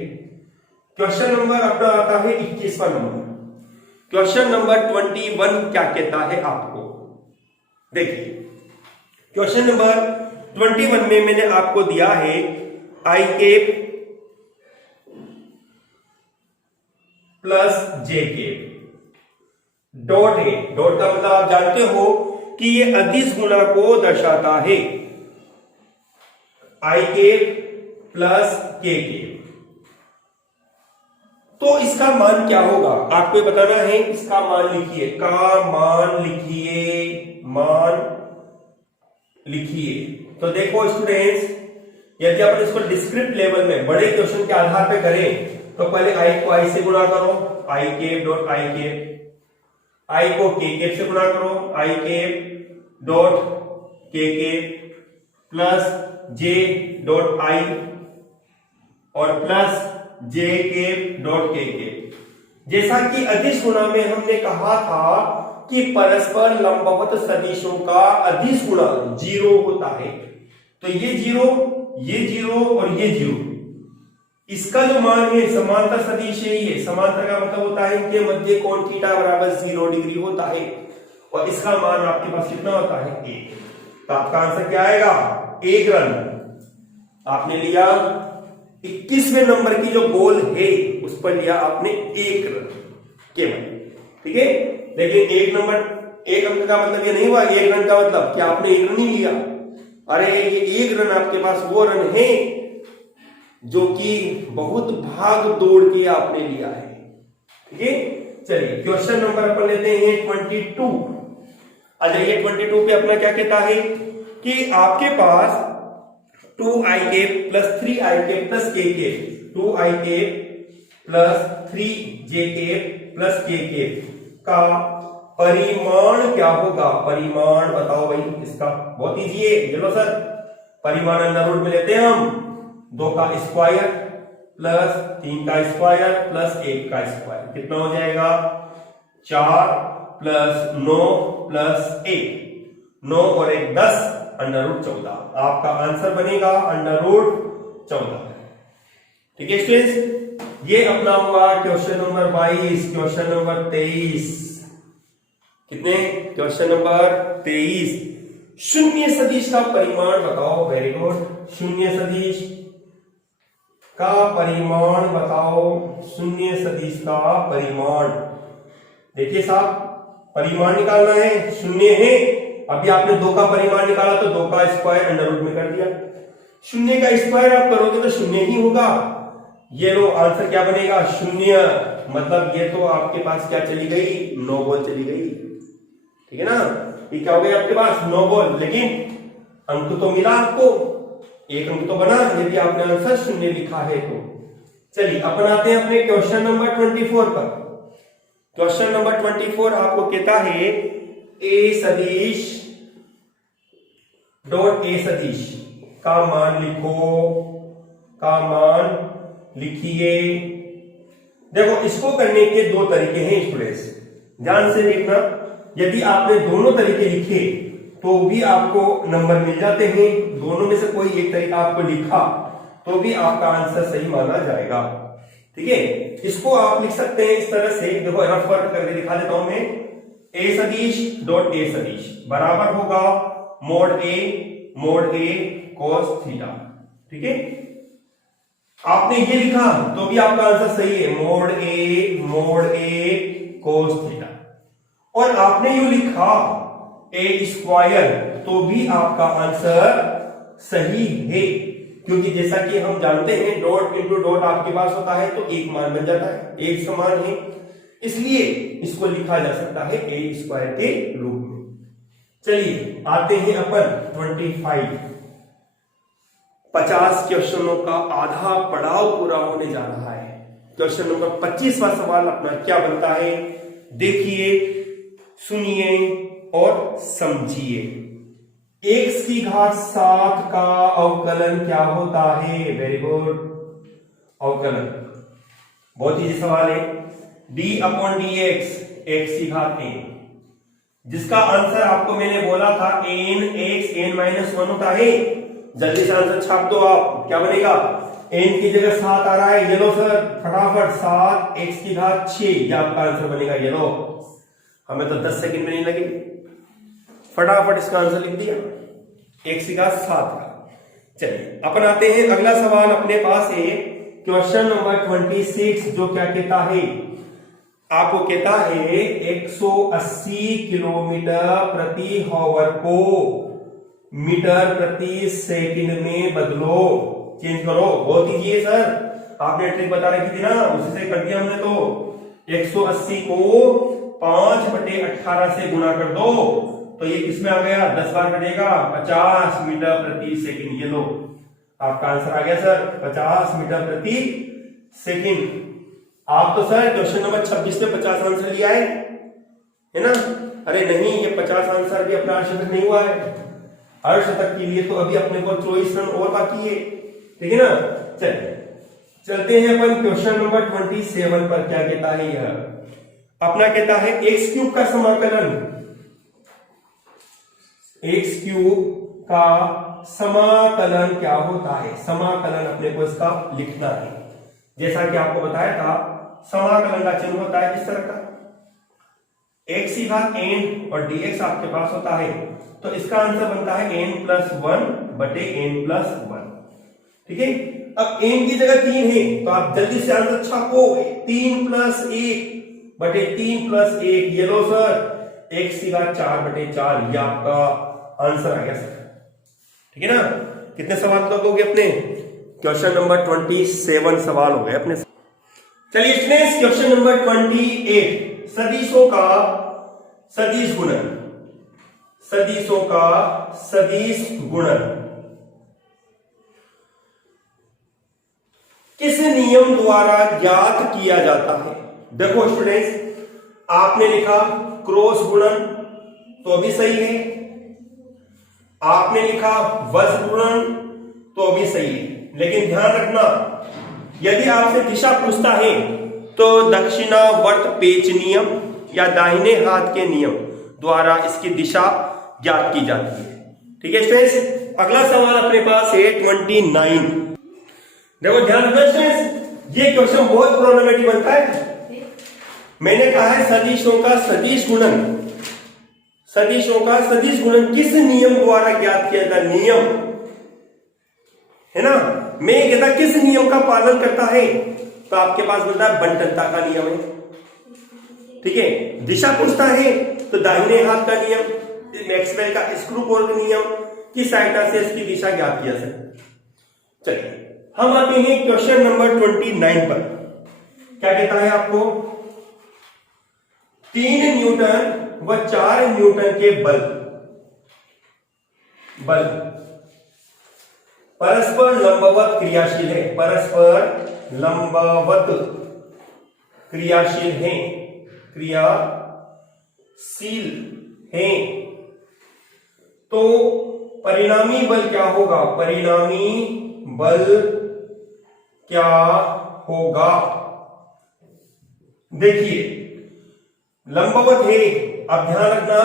क्वेश्चन नंबर अपना आता है 21वां नंबर। क्वेश्चन नंबर 21 क्या कहता है आपको? देखिए क्वेश्चन नंबर 21 में मैंने आपको दिया है आई कैप प्लस जे कैप डॉट है। डॉट का मतलब आप जानते हो कि ये अदिश गुणा को दर्शाता है। आई कैप प्लस के कैप, तो इसका मान क्या होगा आपको बताना है। इसका मान लिखिए, का मान लिखिए, मान लिखिए। तो देखो स्टूडेंट्स, यदि अपन इसको डिस्क्रिप्ट लेवल में बड़े क्वेश्चन के आधार पे करें तो पहले आई को आई से गुणा करो, आई कैप डॉट आई कैप। आई को के कैप से गुणा करो, आई कैप डॉट के cap plus J dot I और प्लस जे कैप डॉट के कैप। जैसा कि अदिश गुणा में हमने कहा था कि परस्पर लंबवत सदिशों का अदिश गुणा 0 होता है। तो ये जीरो और ये जीरो, इसका जो मान है समांतर सदिश है, ये समांतर का मतलब होता है इनके मध्य कोण थीटा बराबर 0 डिग्री होता है, और इसका मान आपके पास कितना होता है 1। तो आपका आंसर क्या आएगा 1 रन। आपने लिया 21वें नंबर की जो गोल है उस पर लिया आपने 1 रन केवल, ठीक है। लेकिन 1 अंक का मतलब ये नहीं हुआ 1 रन का मतलब कि आपने 1 रन ही लिया। अरे ये 1 रन आपके पास वो रन है जो कि बहुत भाग दौड़ के आपने लिया है, ठीक है। चलिए क्वेश्चन नंबर अपन लेते हैं 22। आ जाइए 22 पे अपना क्या कहता है कि आपके पास 2i plus 3i plus k, 2i plus 3j plus k का परिमाण क्या होगा। परिमाण बताओ भाई इसका, बहुत इजी है। चलो सर परिमाण अंडर रूट में लेते हैं हम 2 का स्क्वायर प्लस 3 का स्क्वायर प्लस 1 का स्क्वायर, कितना हो जाएगा 4 प्लस 9 प्लस 1, 9 और 1 10, अंडर रूट 14। आपका आंसर बनेगा अंडर रूट 14, ठीक है स्टूडेंट्स। ये अपना हुआ क्वेश्चन नंबर 22। क्वेश्चन नंबर 23 कितने, क्वेश्चन नंबर 23 शून्य सदिश का परिमाण बताओ। वेरी गुड, शून्य सदिश का परिमाण बताओ। शून्य सदिश का परिमाण, देखिए साहब परिमाण निकालना है, शून्य है। अभी आपने 2 का परिमाण निकाला तो 2 का स्क्वायर अंडर रूट में कर दिया, शून्य का स्क्वायर आप करोगे तो शून्य ही होगा। ये लो आंसर क्या बनेगा 0, मतलब ये तो आपके पास क्या चली गई 9 बॉल चली गई, ठीक है ना। ये क्या हो गया आपके पास 9 बॉल, लेकिन अंक तो मिला आपको, 1 अंक तो बना यदि आपने आंसर 0 लिखा है तो। चलिए अपन आते हैं अपने क्वेश्चन नंबर 24 पर। क्वेश्चन नंबर 24 आपको कहता है ए सदिश डॉट ए सदिश का मान लिखो, का मान लिखिए। देखो इसको करने के 2 तरीके हैं स्टूडेंट्स, ध्यान से देखना। यदि आपने दोनों तरीके लिखे तो भी आपको नंबर मिल जाते हैं, दोनों में से कोई एक तरीका आपको लिखा तो भी आपका आंसर सही माना जाएगा, ठीक है। इसको आप लिख सकते हैं इस तरह से, देखो रफ वर्क करके दिखा देता हूं मैं। ए सदिश डॉट ए सदिश बराबर होगा मोड ए cos थीटा, ठीक है। आपने ये लिखा तो भी आपका आंसर सही है, मोड ए cos थीटा। और आपने यू लिखा ए स्क्वायर तो भी आपका आंसर सही है, क्योंकि जैसा कि हम जानते हैं डॉट इंटू डॉट आपके पास होता है तो एक मान बन जाता है, एक समान है, इसलिए इसको लिखा जा सकता है ए स्क्वायर के रूप में। चलिए आते हैं अपन 25। 50 क्वेश्चनों का आधा पड़ाव पूरा होने जा रहा है। क्वेश्चन नंबर 25वां सवाल अपना क्या बनता है, देखिए, सुनिए और समझिए। x की घात 7 का अवकलन क्या होता है। वेरी गुड, अवकलन बहुत ही सवाल है। d/dx x की घात n, जिसका आंसर आपको मैंने बोला था n(x n-1) होता है। जल्दी से आंसर छाप दो आप, क्या बनेगा n की जगह 7 आ रहा है, ये लो सर फटाफट 7 x की घात 6, ये आपका आंसर बनेगा। ये लो, हमें तो 10 सेकंड में नहीं लगे, फटाफट इसका आंसर लिख दिया, x की घात 7 का। चलिए अपन आते हैं अगला सवाल अपने पास है क्वेश्चन नंबर 26, जो क्या कहता है, आपको कहता है 180 किलोमीटर प्रति हॉवर को मीटर प्रति सेकंड में बदलो, चेंज करो। बहुत इजी है सर, आपने ट्रिक बता रखी थी ना, उसी से कर दिया हमने। तो 180 को 5/18 से गुणा कर दो तो ये किसमें आ गया, 10 बार कटेगा, 50 मीटर प्रति सेकंड। ये लो आपका आंसर आ गया सर 50 मीटर प्रति सेकंड। आप तो सर क्वेश्चन नंबर 26 में 50 आंसर लिया है ना। अरे नहीं, ये 50 आंसर भी अपना अर्धशतक नहीं हुआ है। अर्धशतक के लिए तो अभी अपने को 24 रन और बाकी है, ठीक है ना। चलते हैं अपन क्वेश्चन नंबर 27 पर। क्या कहता है यह, अपना कहता है x³ का समाकलन, x³ का समाकलन क्या होता है, समाकलन अपने को इसका लिखना है। जैसा कि आपको बताया था, समाकलन का चिन्ह होता है किस तरह का, x की घात n और dx आपके पास होता है, तो इसका आंसर बनता है n+1 बटे n+1। ठीक है, अब n की जगह 3 है तो आप जल्दी से आंसर छापोगे, 3+1 बटे 3+1, ये लो सर x की घात 4 बटे 4, ये आपका आंसर आ गया सर। ठीक है ना, कितने सवाल लगोगे अपने, क्वेश्चन नंबर 27 सवाल हो गए अपने। चलिए स्टूडेंट्स, क्वेश्चन नंबर 28, सदिशों का सदिश गुणन, सदिशों का सदिश गुणन किस नियम द्वारा ज्ञात किया जाता है। देखो स्टूडेंट्स, आपने लिखा क्रॉस गुणन तो भी सही है, आपने लिखा वश गुणन तो भी सही है, लेकिन ध्यान रखना यदि आपसे दिशा पूछता है तो दक्षिणावर्त पेच नियम या दाहिने हाथ के नियम द्वारा इसकी दिशा ज्ञात की जाती है। ठीक है स्टूडेंट्स, अगला सवाल अपने पास है 29। देखो ध्यान रखना स्टूडेंट्स, ये क्वेश्चन बहुत प्रॉब्लमेटिक बनता है। मैंने कहा है सदिशों का सदिश गुणन, सदिशों का सदिश गुणन किस नियम द्वारा ज्ञात किया जाता है, नियम है ना, मैं कहता किस नियम का पालन करता है, तो आपके पास बोलता है बंटनता का नियम है। ठीक है, दिशा पूछता है तो दाहिने हाथ का नियम, मैक्सवेल का स्क्रू बोल्ट नियम की सहायता से इसकी दिशा ज्ञात किया सकता। चलिए हम आते हैं क्वेश्चन नंबर 29 पर। क्या कहता है आपको, 3 न्यूटन व 4 न्यूटन के बल परस्पर लंबवत क्रियाशील है, परस्पर लंबवत क्रियाशील है, क्रियाशील है, तो परिणामी बल क्या होगा, परिणामी बल क्या होगा। देखिए लंबवत है, अब ध्यान रखना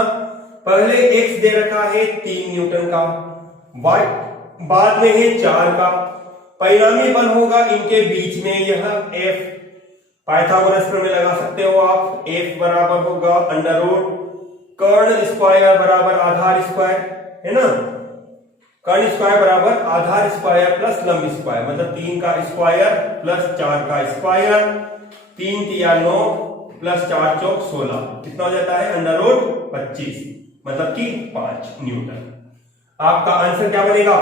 पहले x दे रखा है 3 न्यूटन का, बाद में है 4 का, परिणामी बल होगा इनके बीच में यह F, पाइथागोरस प्रमेय लगा सकते हो आप, F बराबर होगा अंडर कर्ण स्क्वायर बराबर आधार स्क्वायर, है ना, कर्ण स्क्वायर बराबर आधार स्क्वायर प्लस लंब स्क्वायर, मतलब 3 का स्क्वायर प्लस 4 का स्क्वायर, 3 तिया 9 प्लस 4 चौक 16, कितना हो जाता है अंडर रूट 25, मतलब कि 5 न्यूटन। आपका आंसर क्या बनेगा,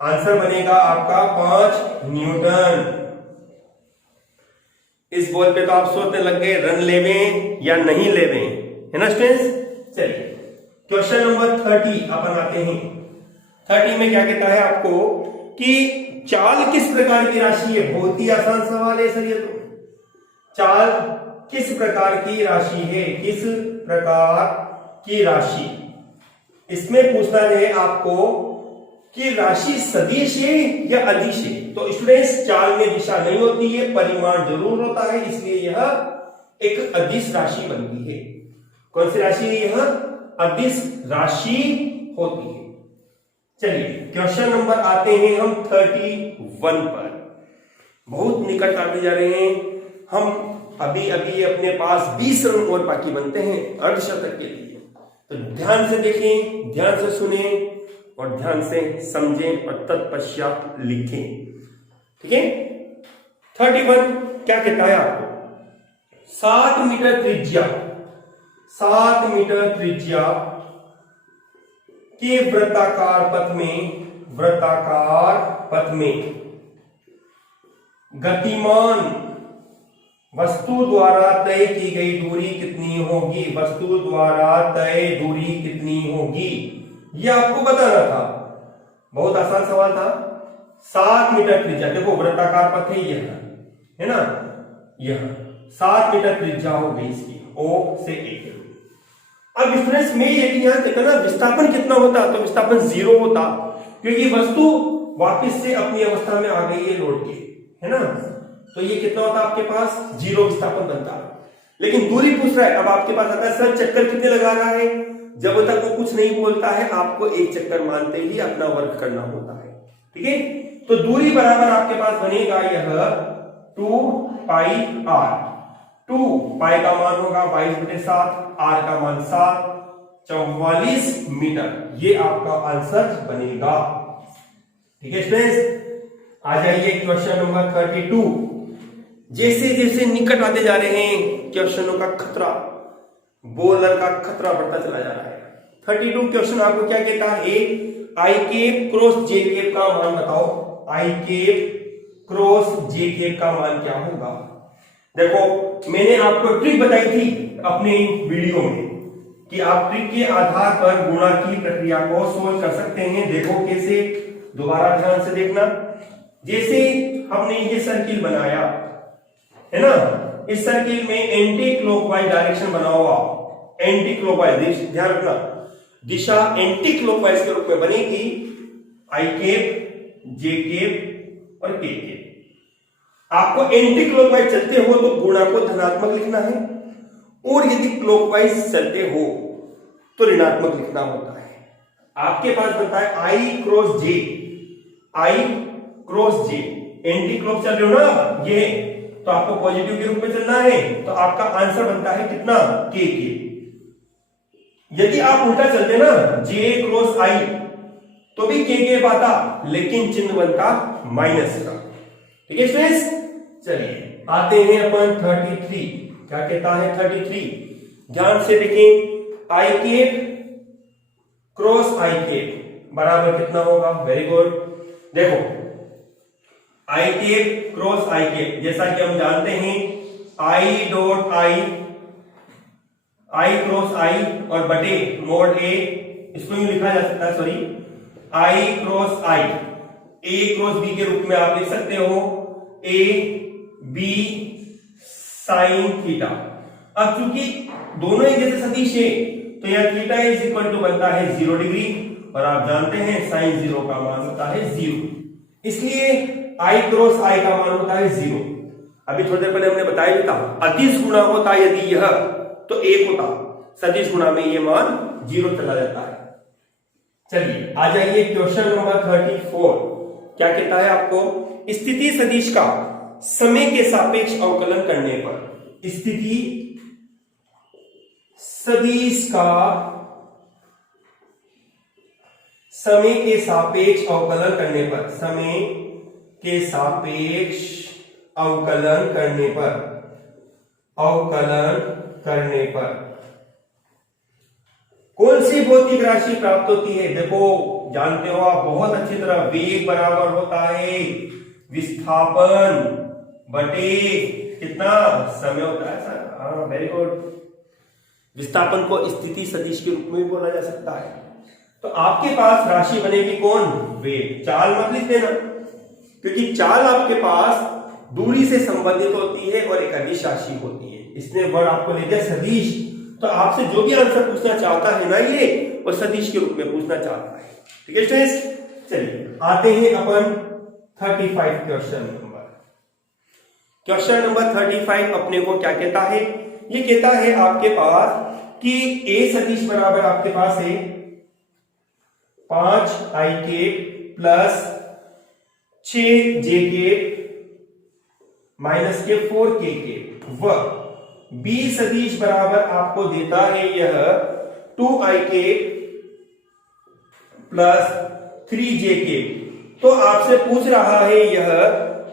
आंसर बनेगा आपका 5 न्यूटन। इस बॉल पे तो आप सोचने लग गए रन लेवें या नहीं लेवें, है ना स्टूडेंट्स। चलिए क्वेश्चन नंबर 30 अपन आते हैं। 30 में क्या कहता है आपको कि चाल किस प्रकार की राशि है, बहुत ही आसान सवाल है सर ये तो, चाल किस प्रकार की राशि है, किस प्रकार की राशि, इसमें पूछना है आपको कि राशि सदिश है या अदिश है। तो स्टूडेंट्स चाल में दिशा नहीं होती है, परिमाण जरूर होता है, इसलिए यह एक अदिश राशि बनती है। कौन सी राशि है यह, अदिश राशि होती है। चलिए क्वेश्चन नंबर आते हैं हम 31 पर, बहुत निकट आते जा रहे हैं हम, अभी अभी अपने पास 20 रन और बाकी बनते हैं अर्धशतक के लिए। तो ध्यान से देखें, ध्यान से सुने और ध्यान से समझें और तत्पश्चात लिखें। ठीक है, 31 क्या कहता है आपको, 7 मीटर त्रिज्या, 7 मीटर त्रिज्या के वृत्ताकार पथ में गतिमान वस्तु द्वारा तय की गई दूरी कितनी होगी, वस्तु द्वारा तय दूरी कितनी होगी, यह आपको बताना था। बहुत आसान सवाल था। 7 मीटर त्रिज्या, देखो वृत्ताकार पथ है यह, है ना, यह 7 मीटर त्रिज्या हो गई इसकी, O से A। अब स्टूडेंट्स में यदि यहां देखा ना विस्थापन कितना होता, तो विस्थापन 0 होता, क्योंकि वस्तु वापस से अपनी अवस्था में आ गई है लौट के, है ना, तो ये कितना होता आपके पास 0 विस्थापन बनता। लेकिन दूरी पूछ रहा है, अब आपके पास आता है सर चक्कर कितने लगा रहा है, जब तक वो कुछ नहीं बोलता है आपको एक चक्कर मानते ही अपना वर्क करना होता है। ठीक है, तो दूरी बराबर आपके पास बनेगा यह 2 पाई r। 2 पाई का मान होगा 22/7, r का मान 7, 44 मीटर। ये आपका आंसर बनेगा। ठीक है स्टूडेंट्स, आ जाइए क्वेश्चन नंबर 32। जैसे जैसे निकट आते जा रहे हैं क्वेश्चनों का खतरा, बॉलर का खतरा बढ़ता चला जा रहा है। 32 क्वेश्चन आपको क्या कहता है, आई केप क्रॉस जे केप का मान बताओ। आई केप क्रॉस जे केप का मान क्या होगा? देखो मैंने आपको ट्रिक बताई थी अपने वीडियो में कि आप ट्रिक के आधार पर गुणा की प्रक्रिया को सोल्व कर सकते हैं। देखो कैसे, दोबारा ध्यान से देखना। जैसे हमने ये सर्किल बनाया है ना, इस सर्किल में एंटी क्लॉकवाइज डायरेक्शन बना हुआ, एंटी क्लॉकवाइज, ध्यान रखना दिशा एंटी क्लॉकवाइज के रूप में बनेगी। आई केप, जे केप और के केप। आपको एंटी क्लॉकवाइज चलते हो तो गुणा को धनात्मक लिखना है, और यदि क्लॉकवाइज चलते हो तो ऋणात्मक लिखना होता है। आपके पास बनता है आई क्रॉस जे, आई क्रॉस जे, एंटी क्लॉक चल रहे हो ना ये, तो आपको पॉजिटिव के रूप में चलना है, तो आपका आंसर बनता है कितना, के के। यदि आप उल्टा चलते ना जे क्रॉस आई तो भी के पाता, लेकिन चिन्ह बनता माइनस का। ठीक है स्टूडेंट्स, चलिए आते हैं अपन 33। क्या कहता है 33? ध्यान से देखें, आई केप क्रॉस आई केप बराबर कितना होगा? Very good. देखो आई केप क्रॉस आई केप, जैसा कि हम जानते हैं I dot I, I cross आई और बटे मोड ए, इसको यूं लिखा जा सकता है, sorry I cross I, A cross B के रूप में आप लिख सकते हो ए बी साइन थीटा। अब चूंकि दोनों एक जैसे सदिश है तो यह थीटा इज इक्वल टू बनता है 0 डिग्री, और आप जानते हैं साइन 0 का मान होता है 0, इसलिए आई क्रॉस आई का मान होता है 0। अभी थोड़ी देर पहले हमने बताया भी था, अदिश गुणा होता यदि यह तो 1 होता, सदिश गुणा में ये मान 0 चला जाता है। चलिए आ जाइए क्वेश्चन नंबर 34। क्या कहता है आपको, स्थिति सदिश का समय के सापेक्ष अवकलन करने पर, स्थिति सदिश का समय के सापेक्ष अवकलन करने पर, समय के सापेक्ष अवकलन करने पर, अवकलन करने पर कौन सी भौतिक राशि प्राप्त होती है? देखो जानते हो आप बहुत अच्छी तरह, वेग बराबर होता है विस्थापन बटे कितना समय होता है सर। हाँ वेरी गुड। विस्थापन को स्थिति सदिश के रूप में भी बोला जा सकता है। तो आपके पास राशि बनेगी कौन? वेग। चाल मत लिख देना, क्योंकि चाल आपके पास दूरी से संबंधित होती है और एक अदिश राशि होती है। इसने वर्ड आपको ले दिया सदिश, तो आपसे जो भी आंसर पूछना चाहता है ना ये, वो सदिश के रूप में पूछना चाहता है। ठीक है स्टूडेंट्स, चलिए आते हैं अपन 35 क्वेश्चन नंबर। क्वेश्चन नंबर 35 अपने को क्या कहता है? ये कहता है आपके पास कि ए सदिश बराबर आपके पास है 5 आई के प्लस 6 जे के माइनस के 4 के व बी सदिश बराबर आपको देता है यह 2 आई के प्लस 3 जे के। तो आपसे पूछ रहा है यह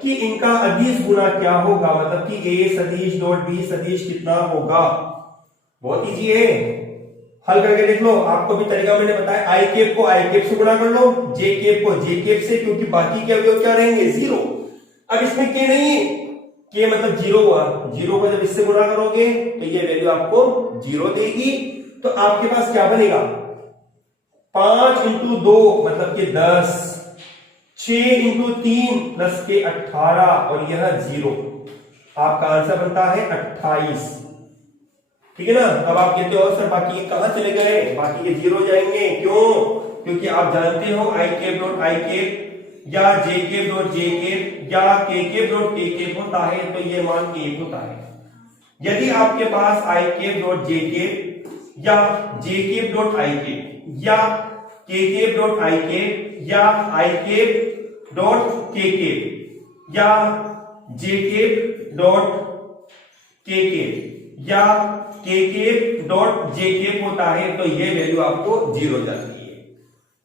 कि इनका अदिश गुणा क्या होगा, मतलब कि ए सदिश डॉट बी सदिश कितना होगा। बहुत इजी है, हल करके देख लो। आपको भी तरीका मैंने बताया, आई केप को आई केप से गुणा कर लो, जे केप को जे केप से, क्योंकि बाकी के अवयव क्या रहेंगे? 0। अब इसमें के नहीं, के मतलब 0 हुआ, 0 को जब इससे गुणा करोगे तो ये वैल्यू आपको 0 देगी। तो आपके पास क्या बनेगा? 5 इंटू 2 मतलब कि 10, 6 इंटू 3 प्लस के 18 और यह 0। आपका आंसर बनता है 28। ठीक है ना। अब आप कहते हो सर बाकी ये कहां चले गए? बाकी ये 0 जाएंगे, क्यों? क्योंकि आप जानते हो I cap dot I cap या J cap dot J cap या K cap dot K cap होता है तो ये मान 1 होता है। यदि आपके पास I cap dot J cap या J cap dot I cap या K cap dot I cap या I cap dot K cap या J cap dot K cap या K cap dot J cap होता है, तो ये वैल्यू आपको 0 जाती है।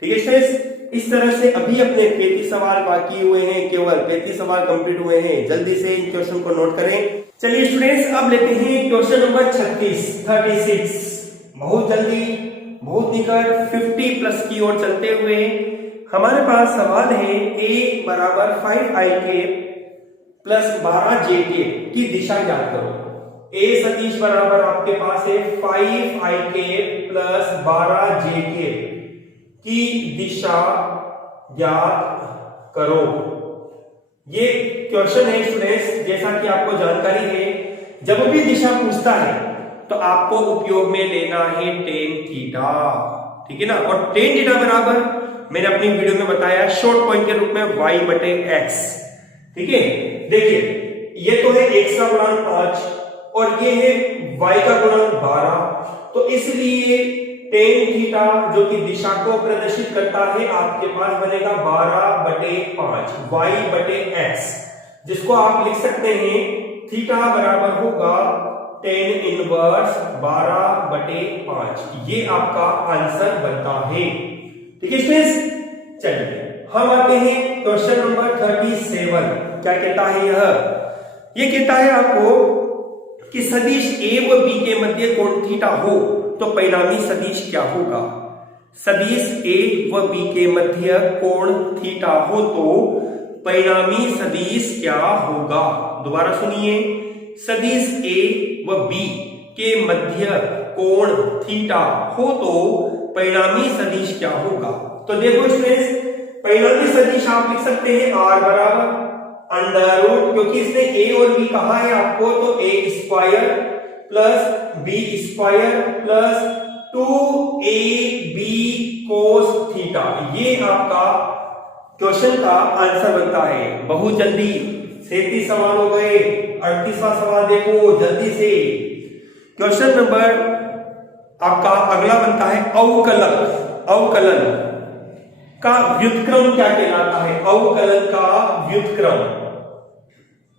ठीक है स्टूडेंट्स, इस तरह से अभी अपने 35 सवाल बाकी हुए हैं, केवल 35 सवाल कंप्लीट हुए हैं। जल्दी से इन क्वेश्चन को नोट करें। चलिए स्टूडेंट्स, अब लेते हैं क्वेश्चन नंबर 36। बहुत जल्दी, बहुत निकट 50 प्लस की ओर चलते हुए हमारे पास सवाल है a बराबर 5i प्लस 12j की दिशा ज्ञात करो। a सदिश बराबर आपके पास है 5i प्लस 12j की दिशा ज्ञात करो। ये क्वेश्चन है स्टूडेंट्स, जैसा कि आपको जानकारी है, जब भी दिशा पूछता है तो आपको उपयोग में लेना है टेन थीटा। ठीक है ना, और टेन थीटा बराबर मैंने अपनी वीडियो में बताया शॉर्ट पॉइंट के रूप में y बटे x। ठीक है, देखिए ये तो है x का गुणांक 5 और ये है y का गुणांक 12, तो इसलिए टेन थीटा जो कि दिशा को प्रदर्शित करता है आपके पास बनेगा 12 बटे 5 y बटे x, जिसको आप लिख सकते हैं थीटा बराबर होगा टेन इनवर्स 12 बटे 5। ये आपका आंसर बनता है। ठीक है स्टूडेंट्स, चलिए हम आते हैं क्वेश्चन नंबर 37। क्या कहता है ये कहता है आपको कि सदिश a व b के मध्य कोण थीटा हो तो परिणामी सदिश क्या होगा। सदिश a व b के मध्य कोण थीटा हो तो परिणामी सदिश क्या होगा। दोबारा सुनिए, सदिश a व b के मध्य कोण थीटा हो तो परिणामी सदिश क्या होगा। तो देखो स्टूडेंट्स, परिणामी सदिश आप लिख सकते हैं r बराबर अंडर रूट, क्योंकि इसने a और b कहा है आपको, तो a square plus b square plus 2ab cos theta, ये आपका क्वेश्चन का आंसर बनता है। बहुत जल्दी 37 सवाल हो गए, 38वां सवाल देखो जल्दी से। क्वेश्चन नंबर आपका अगला बनता है अवकलन का व्युत्क्रम क्या कहलाता है। अवकलन का व्युत्क्रम,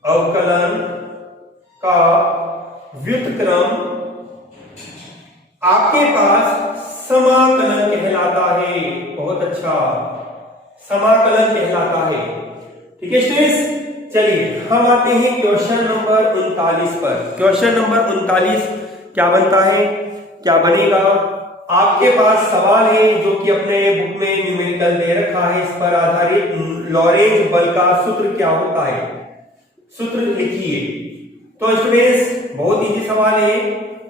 अवकलन का व्युत्क्रम आपके पास समाकलन कहलाता है। बहुत अच्छा, समाकलन कहलाता है। ठीक है स्टूडेंट्स, चलिए हम आते हैं क्वेश्चन नंबर 39 पर। क्वेश्चन नंबर 39 क्या बनता है, क्या बनेगा। आपके पास सवाल है जो कि अपने बुक में न्यूमेरिकल दे रखा है, इस पर आधारित लॉरेंज बल का सूत्र क्या होता है, सूत्र लिखिए। तो स्टूडेंट्स बहुत इजी सवाल है।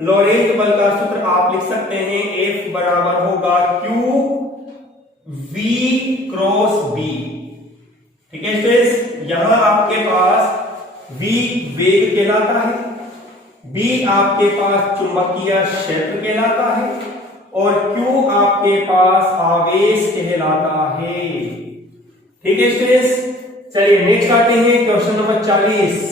लॉरेंज बल का सूत्र आप लिख सकते हैं F बराबर होगा Q V क्रॉस B। ठीक है स्टूडेंट्स, यहां आपके पास V वेग कहलाता है, B आपके पास चुंबकीय क्षेत्र कहलाता है और Q आपके पास आवेश कहलाता है। ठीक है स्टूडेंट्स, चलिए नेक्स्ट आते हैं क्वेश्चन नंबर 40।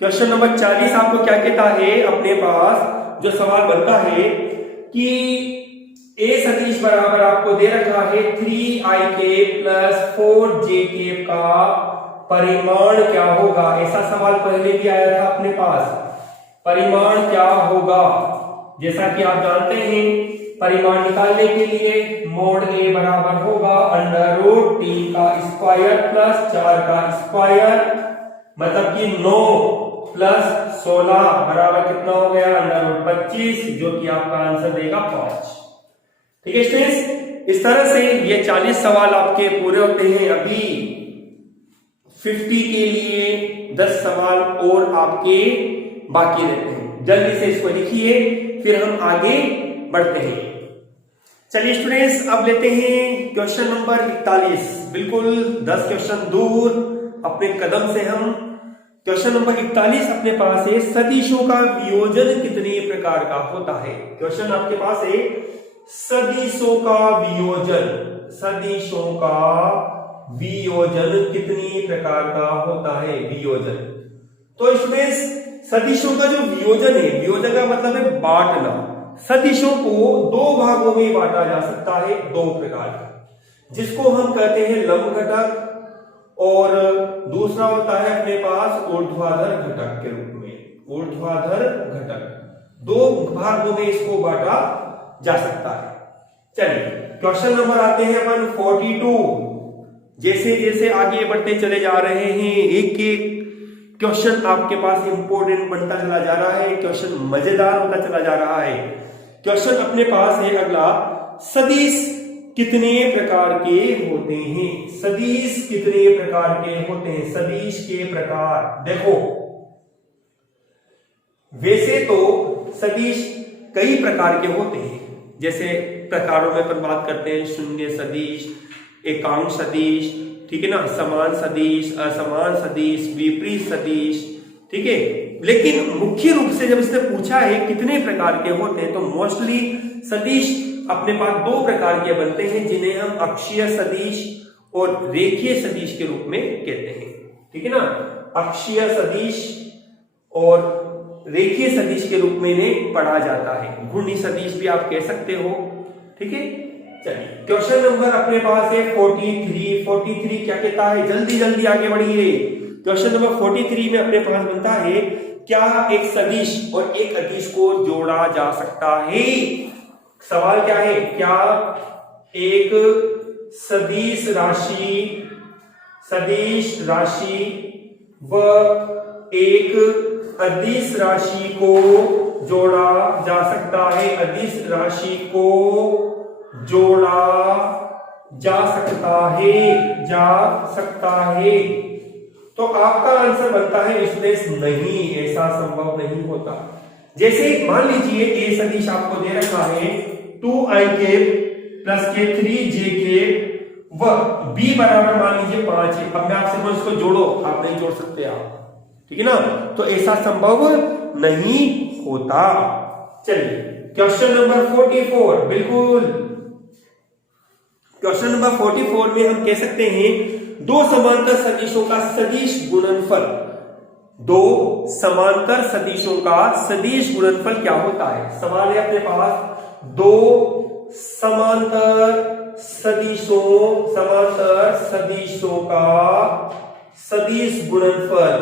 क्वेश्चन नंबर 40 आपको क्या कहता है, अपने पास जो सवाल बनता है कि a सदिश बराबर आपको दे रखा है 3i प्लस 4j का परिमाण क्या होगा। ऐसा सवाल पहले भी आया था अपने पास, परिमाण क्या होगा। जैसा कि आप जानते हैं परिमाण निकालने के लिए मोड a बराबर होगा अंडर रूट 3 का स्क्वायर प्लस 4 का स्क्वायर, मतलब कि 9 प्लस 16 बराबर कितना हो गया, अंडर रूट 25, जो कि आपका आंसर देगा 5। ठीक है स्टूडेंट्स, इस तरह से ये 40 सवाल आपके पूरे होते हैं। अभी 50 के लिए 10 सवाल और आपके बाकी रहते हैं। जल्दी से इसको लिखिए, फिर हम आगे बढ़ते हैं। चलिए स्टूडेंट्स, अब लेते हैं क्वेश्चन नंबर 41। बिल्कुल 10 क्वेश्चन दूर अपने कदम से हम क्वेश्चन नंबर 41 अपने पास है, सदिशों का वियोजन कितने प्रकार का होता है। क्वेश्चन आपके पास है सदिशों का वियोजन, सदिशों का वियोजन कितनी प्रकार का होता है। वियोजन, तो इसमें सदिशों का जो वियोजन है, वियोजन का मतलब है बांटना, सदिशों को दो भागों में बांटा जा सकता है, दो प्रकार का, जिसको हम कहते हैं लंब घटक और दूसरा होता है अपने पास ऊर्ध्वाधर घटक के रूप में। ऊर्ध्वाधर घटक दो भागों में इसको बांटा जा सकता है। चलिए क्वेश्चन नंबर आते हैं अपन 42। जैसे जैसे आगे बढ़ते चले जा रहे हैं एक एक क्वेश्चन आपके पास इंपॉर्टेंट बनता चला जा रहा है, क्वेश्चन मजेदार होता चला जा रहा है। क्वेश्चन अपने पास है अगला, सदिश कितने प्रकार के होते हैं? सदिश कितने प्रकार के होते हैं? सदिश के प्रकार देखो, वैसे तो सदिश कई प्रकार के होते हैं। जैसे प्रकारों में अपन बात करते हैं शून्य सदिश, एकांक सदिश, ठीक है ना, समान सदिश, असमान सदिश, विपरीत सदिश, ठीक है। लेकिन मुख्य रूप से जब इसने पूछा है कितने प्रकार के होते हैं, तो मोस्टली सदिश अपने पास दो प्रकार के बनते हैं, जिन्हें हम अक्षीय सदिश और रेखीय सदिश के रूप में कहते हैं, ठीक है ना। अक्षीय सदिश और रेखीय सदिश के रूप में इन्हें पढ़ा जाता है, घूर्णी सदिश भी आप कह सकते हो, ठीक है। चलिए क्वेश्चन नंबर अपने पास है 43। 43 क्या कहता है? जल्दी जल्दी आगे बढ़िए। क्वेश्चन नंबर 43 में अपने पास बनता है, क्या एक सदिश और एक अदिश को जोड़ा जा सकता है? सवाल क्या है, क्या एक सदिश राशि व एक अदिश राशि को जोड़ा जा सकता है? अदिश राशि को जोड़ा जा सकता है। तो आपका आंसर बनता है इसमें नहीं, ऐसा संभव नहीं होता। जैसे मान लीजिए ए सदिश आपको दे रखा है 2i प्लस के 3j व b बराबर मान लीजिए 5 है। अब मैं आपसे बोल इसको जोड़ो, आप नहीं जोड़ सकते आप, ठीक है ना। तो ऐसा संभव नहीं होता। चलिए क्वेश्चन नंबर 44, बिल्कुल क्वेश्चन नंबर 44 में हम कह सकते हैं दो समांतर सदिशों का सदिश गुणनफल। दो समांतर सदिशों का सदिश गुणनफल क्या होता है? सवाल है अपने पास, दो समांतर सदिशों का सदिश गुणनफल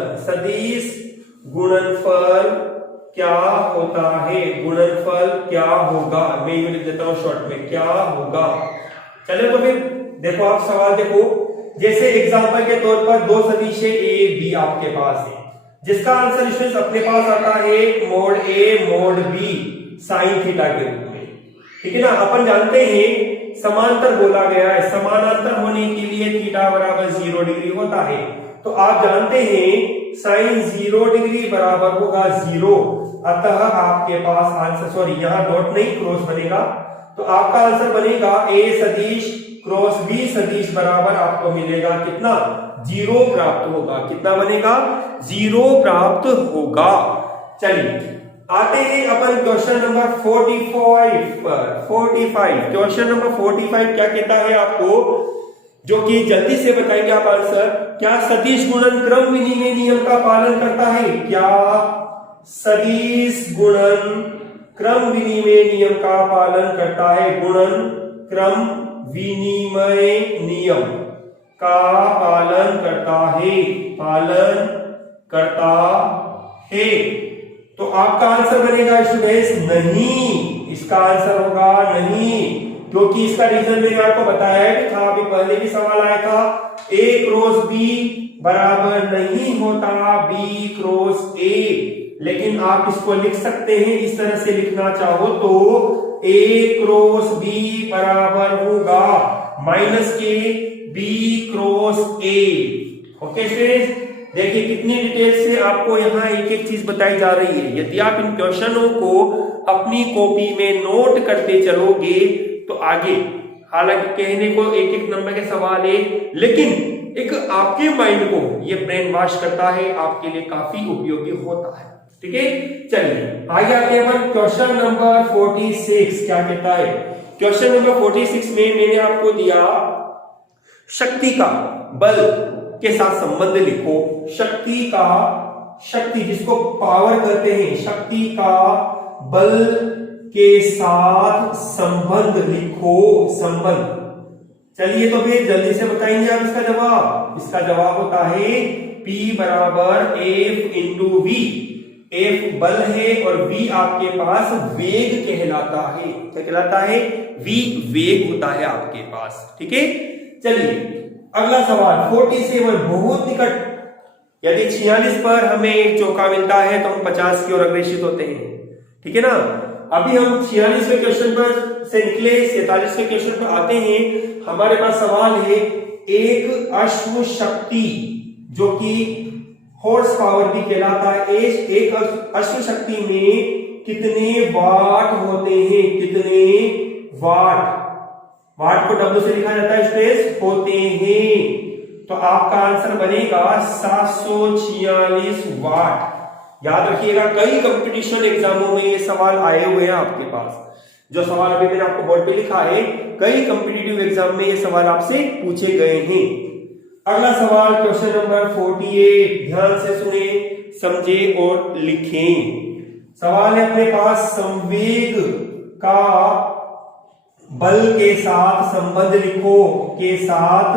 क्या होता है? गुणनफल क्या होगा? मैं ये लिख देता हूं शॉर्ट में, क्या होगा। चले तो फिर देखो, आप सवाल देखो, जैसे एग्जांपल के तौर पर दो सदिश ए बी आपके पास है, जिसका आंसर इसमें अपने पास आता है मोड ए मोड बी साइन थीटा के रूप में, ठीक है ना। अपन जानते हैं समांतर बोला गया है, समानांतर होने के लिए थीटा बराबर 0 डिग्री होता है। तो आप जानते हैं साइन 0 डिग्री बराबर होगा 0, अतः आपके पास आंसर, सॉरी यहां डॉट नहीं क्रॉस बनेगा, तो आपका आंसर बनेगा ए सदिश क्रॉस बी सदिश बराबर आपको मिलेगा कितना? 0 प्राप्त होगा। कितना बनेगा? 0 प्राप्त होगा। चलिए आते हैं अपन क्वेश्चन नंबर 45 पर। 45 क्वेश्चन नंबर 45 क्या कहता है आपको, जो कि जल्दी से बताएंगे आप आंसर। क्या सदिश गुणन क्रम विनिमय नियम का पालन करता है? क्या सदिश गुणन क्रम विनिमय नियम का पालन करता है? गुणन क्रम विनिमय नियम का पालन करता है। तो आपका आंसर बनेगा स्टूडेंट्स नहीं, इसका आंसर होगा नहीं, क्योंकि इसका रीजन मैंने आपको बताया भी था, अभी पहले भी सवाल आया था, ए क्रॉस बी बराबर नहीं होता बी क्रॉस ए। लेकिन आप इसको लिख सकते हैं, इस तरह से लिखना चाहो तो ए क्रॉस बी बराबर होगा माइनस के B cross A. Okay students, देखिए कितनी डिटेल से आपको यहाँ एक एक चीज बताई जा रही है। यदि आप इन क्वेश्चनों को अपनी कॉपी में नोट करते चलोगे तो आगे, हालांकि कहने को एक एक नंबर के सवाल है, लेकिन एक आपके माइंड को ये ब्रेन वॉश करता है, आपके लिए काफी उपयोगी होता है। ठीक है, चलिए आगे आते हैं अपन क्वेश्चन नंबर 46 क्या कहता है। क्वेश्चन नंबर 46 में मैंने आपको दिया शक्ति का बल के साथ संबंध लिखो। शक्ति जिसको पावर कहते हैं, शक्ति का बल के साथ संबंध लिखो। संबंध, चलिए तो फिर जल्दी से बताएंगे आप इसका जवाब। इसका जवाब होता है P बराबर F इंटू V। F बल है और V आपके पास वेग कहलाता है। क्या कहलाता है? V वेग होता है आपके पास। ठीक है, चलिए अगला सवाल 47, बहुत निकट। यदि 46 पर हमें एक चौका मिलता है तो हम 50 की ओर अग्रसित होते हैं। ठीक है ना। अभी हम 46वें क्वेश्चन पर से निकले, 47वें क्वेश्चन पर आते हैं। हमारे पास सवाल है, एक अश्व शक्ति जो कि हॉर्स पावर भी कहलाता है, एक अश्व शक्ति में कितने वाट होते हैं? कितने वाट? वाट को W से लिखा जाता है स्ट्रेस होते हैं। तो आपका आंसर बनेगा 746 वाट। याद रखिएगा, कई कंपटीशन एग्जामों में ये सवाल आए हुए हैं आपके पास। जो सवाल अभी मैंने आपको बोर्ड पे लिखा है, कई कंपिटिटिव एग्जाम में ये सवाल आपसे पूछे गए हैं। अगला सवाल क्वेश्चन नंबर 48, ध्यान से सुने, समझे और लिखें। सवाल है अपने पास, संवेग का बल के साथ संबंध लिखो। के साथ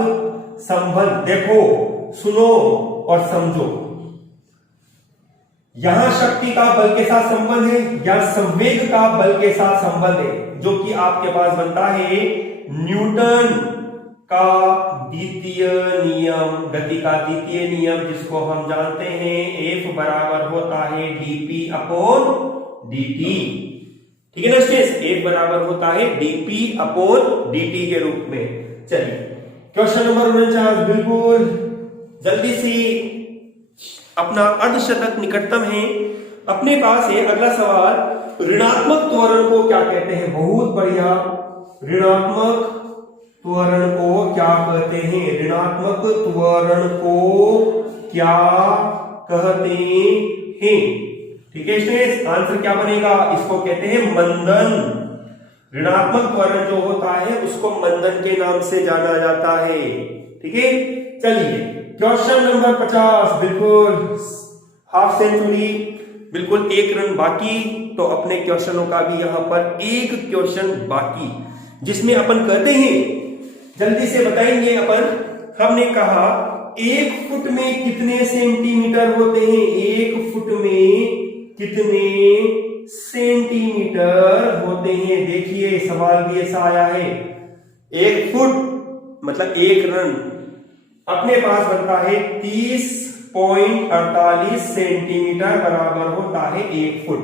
संबंध, देखो, सुनो और समझो। यहां शक्ति का बल के साथ संबंध है या संवेग का बल के साथ संबंध है, जो कि आपके पास बनता है न्यूटन का द्वितीय नियम, गति का द्वितीय नियम, जिसको हम जानते हैं F बराबर होता है dP अपॉन dt। ठीक है ना स्टेस, F बराबर होता है dP अपॉन dt के रूप में। चलिए क्वेश्चन नंबर 49, बिल्कुल जल्दी से, अपना अर्धशतक निकटतम है अपने पास है। अगला सवाल, ऋणात्मक त्वरण को क्या कहते हैं? बहुत बढ़िया, ऋणात्मक त्वरण को क्या कहते हैं? ऋणात्मक त्वरण को क्या कहते हैं? ठीक है स्टूडेंट्स, आंसर क्या बनेगा? इसको कहते हैं मंदन। ऋणात्मक त्वरण जो होता है उसको मंदन के नाम से जाना जाता है। ठीक है, चलिए क्वेश्चन नंबर 50, बिल्कुल हाफ सेंचुरी, बिल्कुल 1 रन बाकी। तो अपने क्वेश्चनों का भी यहां पर एक क्वेश्चन बाकी, जिसमें अपन कहते हैं, जल्दी से बताएंगे अपन। हमने कहा 1 फुट में कितने सेंटीमीटर होते हैं? 1 फुट में कितने सेंटीमीटर होते हैं? देखिए सवाल भी ऐसा आया है। 1 फुट मतलब 1 रन अपने पास बनता है 30.48 सेंटीमीटर, बराबर होता है 1 फुट।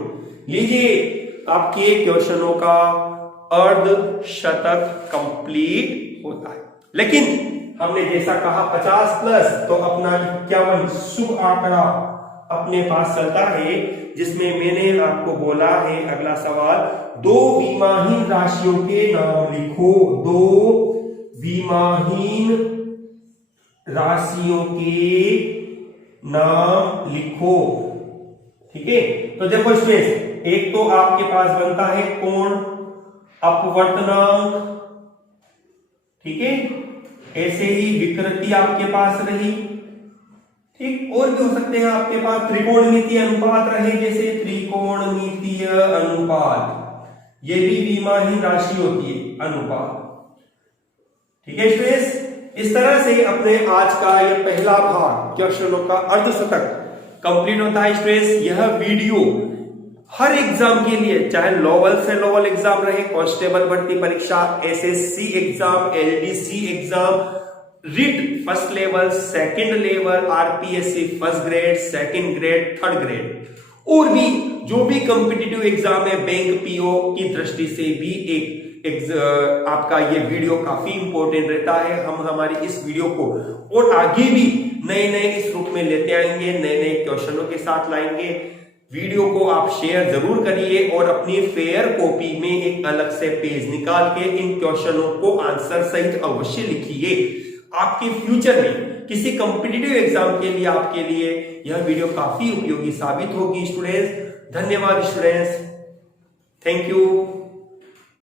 लीजिए आपके क्वेश्चनों का अर्धशतक कंप्लीट होता है। लेकिन हमने जैसा कहा 50 प्लस, तो अपना 51 शुभ आंकड़ा अपने पास चलता है, जिसमें मैंने आपको बोला है अगला सवाल, 2 विमाहीन राशियों के नाम लिखो। 2 विमाहीन राशियों के नाम लिखो। ठीक है, तो देखो स्टूडेंट्स, एक तो आपके पास बनता है कोण अपवर्तनांक। ठीक है, ऐसे ही विकृति आपके पास रही। ठीक, और भी हो सकते हैं आपके पास त्रिकोणमितीय अनुपात रहे, जैसे त्रिकोणमितीय अनुपात, ये भी विमाहीन राशि होती है, अनुपात। ठीक है स्टूडेंट्स, इस तरह से अपने आज का ये पहला भाग क्वेश्चनों का अर्धशतक कंप्लीट होता है स्टूडेंट्स। यह वीडियो हर एग्जाम के लिए, चाहे लोअल से लोअल एग्जाम रहे, कांस्टेबल भर्ती परीक्षा, SSC exam, LDC exam, writ first level, second level, RPSC first grade, second grade, third grade, और भी जो भी कॉम्पिटिटिव एग्जाम है, बैंक पीओ की दृष्टि से भी एक आपका ये वीडियो काफी इंपॉर्टेंट रहता है। हम हमारी इस वीडियो को और आगे भी नए नए इस रूप में लेते आएंगे, नए नए क्वेश्चनों के साथ लाएंगे। वीडियो को आप शेयर जरूर करिए और अपनी फेयर कॉपी में एक अलग से पेज निकाल के इन क्वेश्चनों को आंसर सहित अवश्य लिखिए। आपके फ्यूचर में किसी कॉम्पिटिटिव एग्जाम के लिए आपके लिए यह वीडियो काफी उपयोगी साबित होगी स्टूडेंट्स। धन्यवाद स्टूडेंट्स, थैंक यू।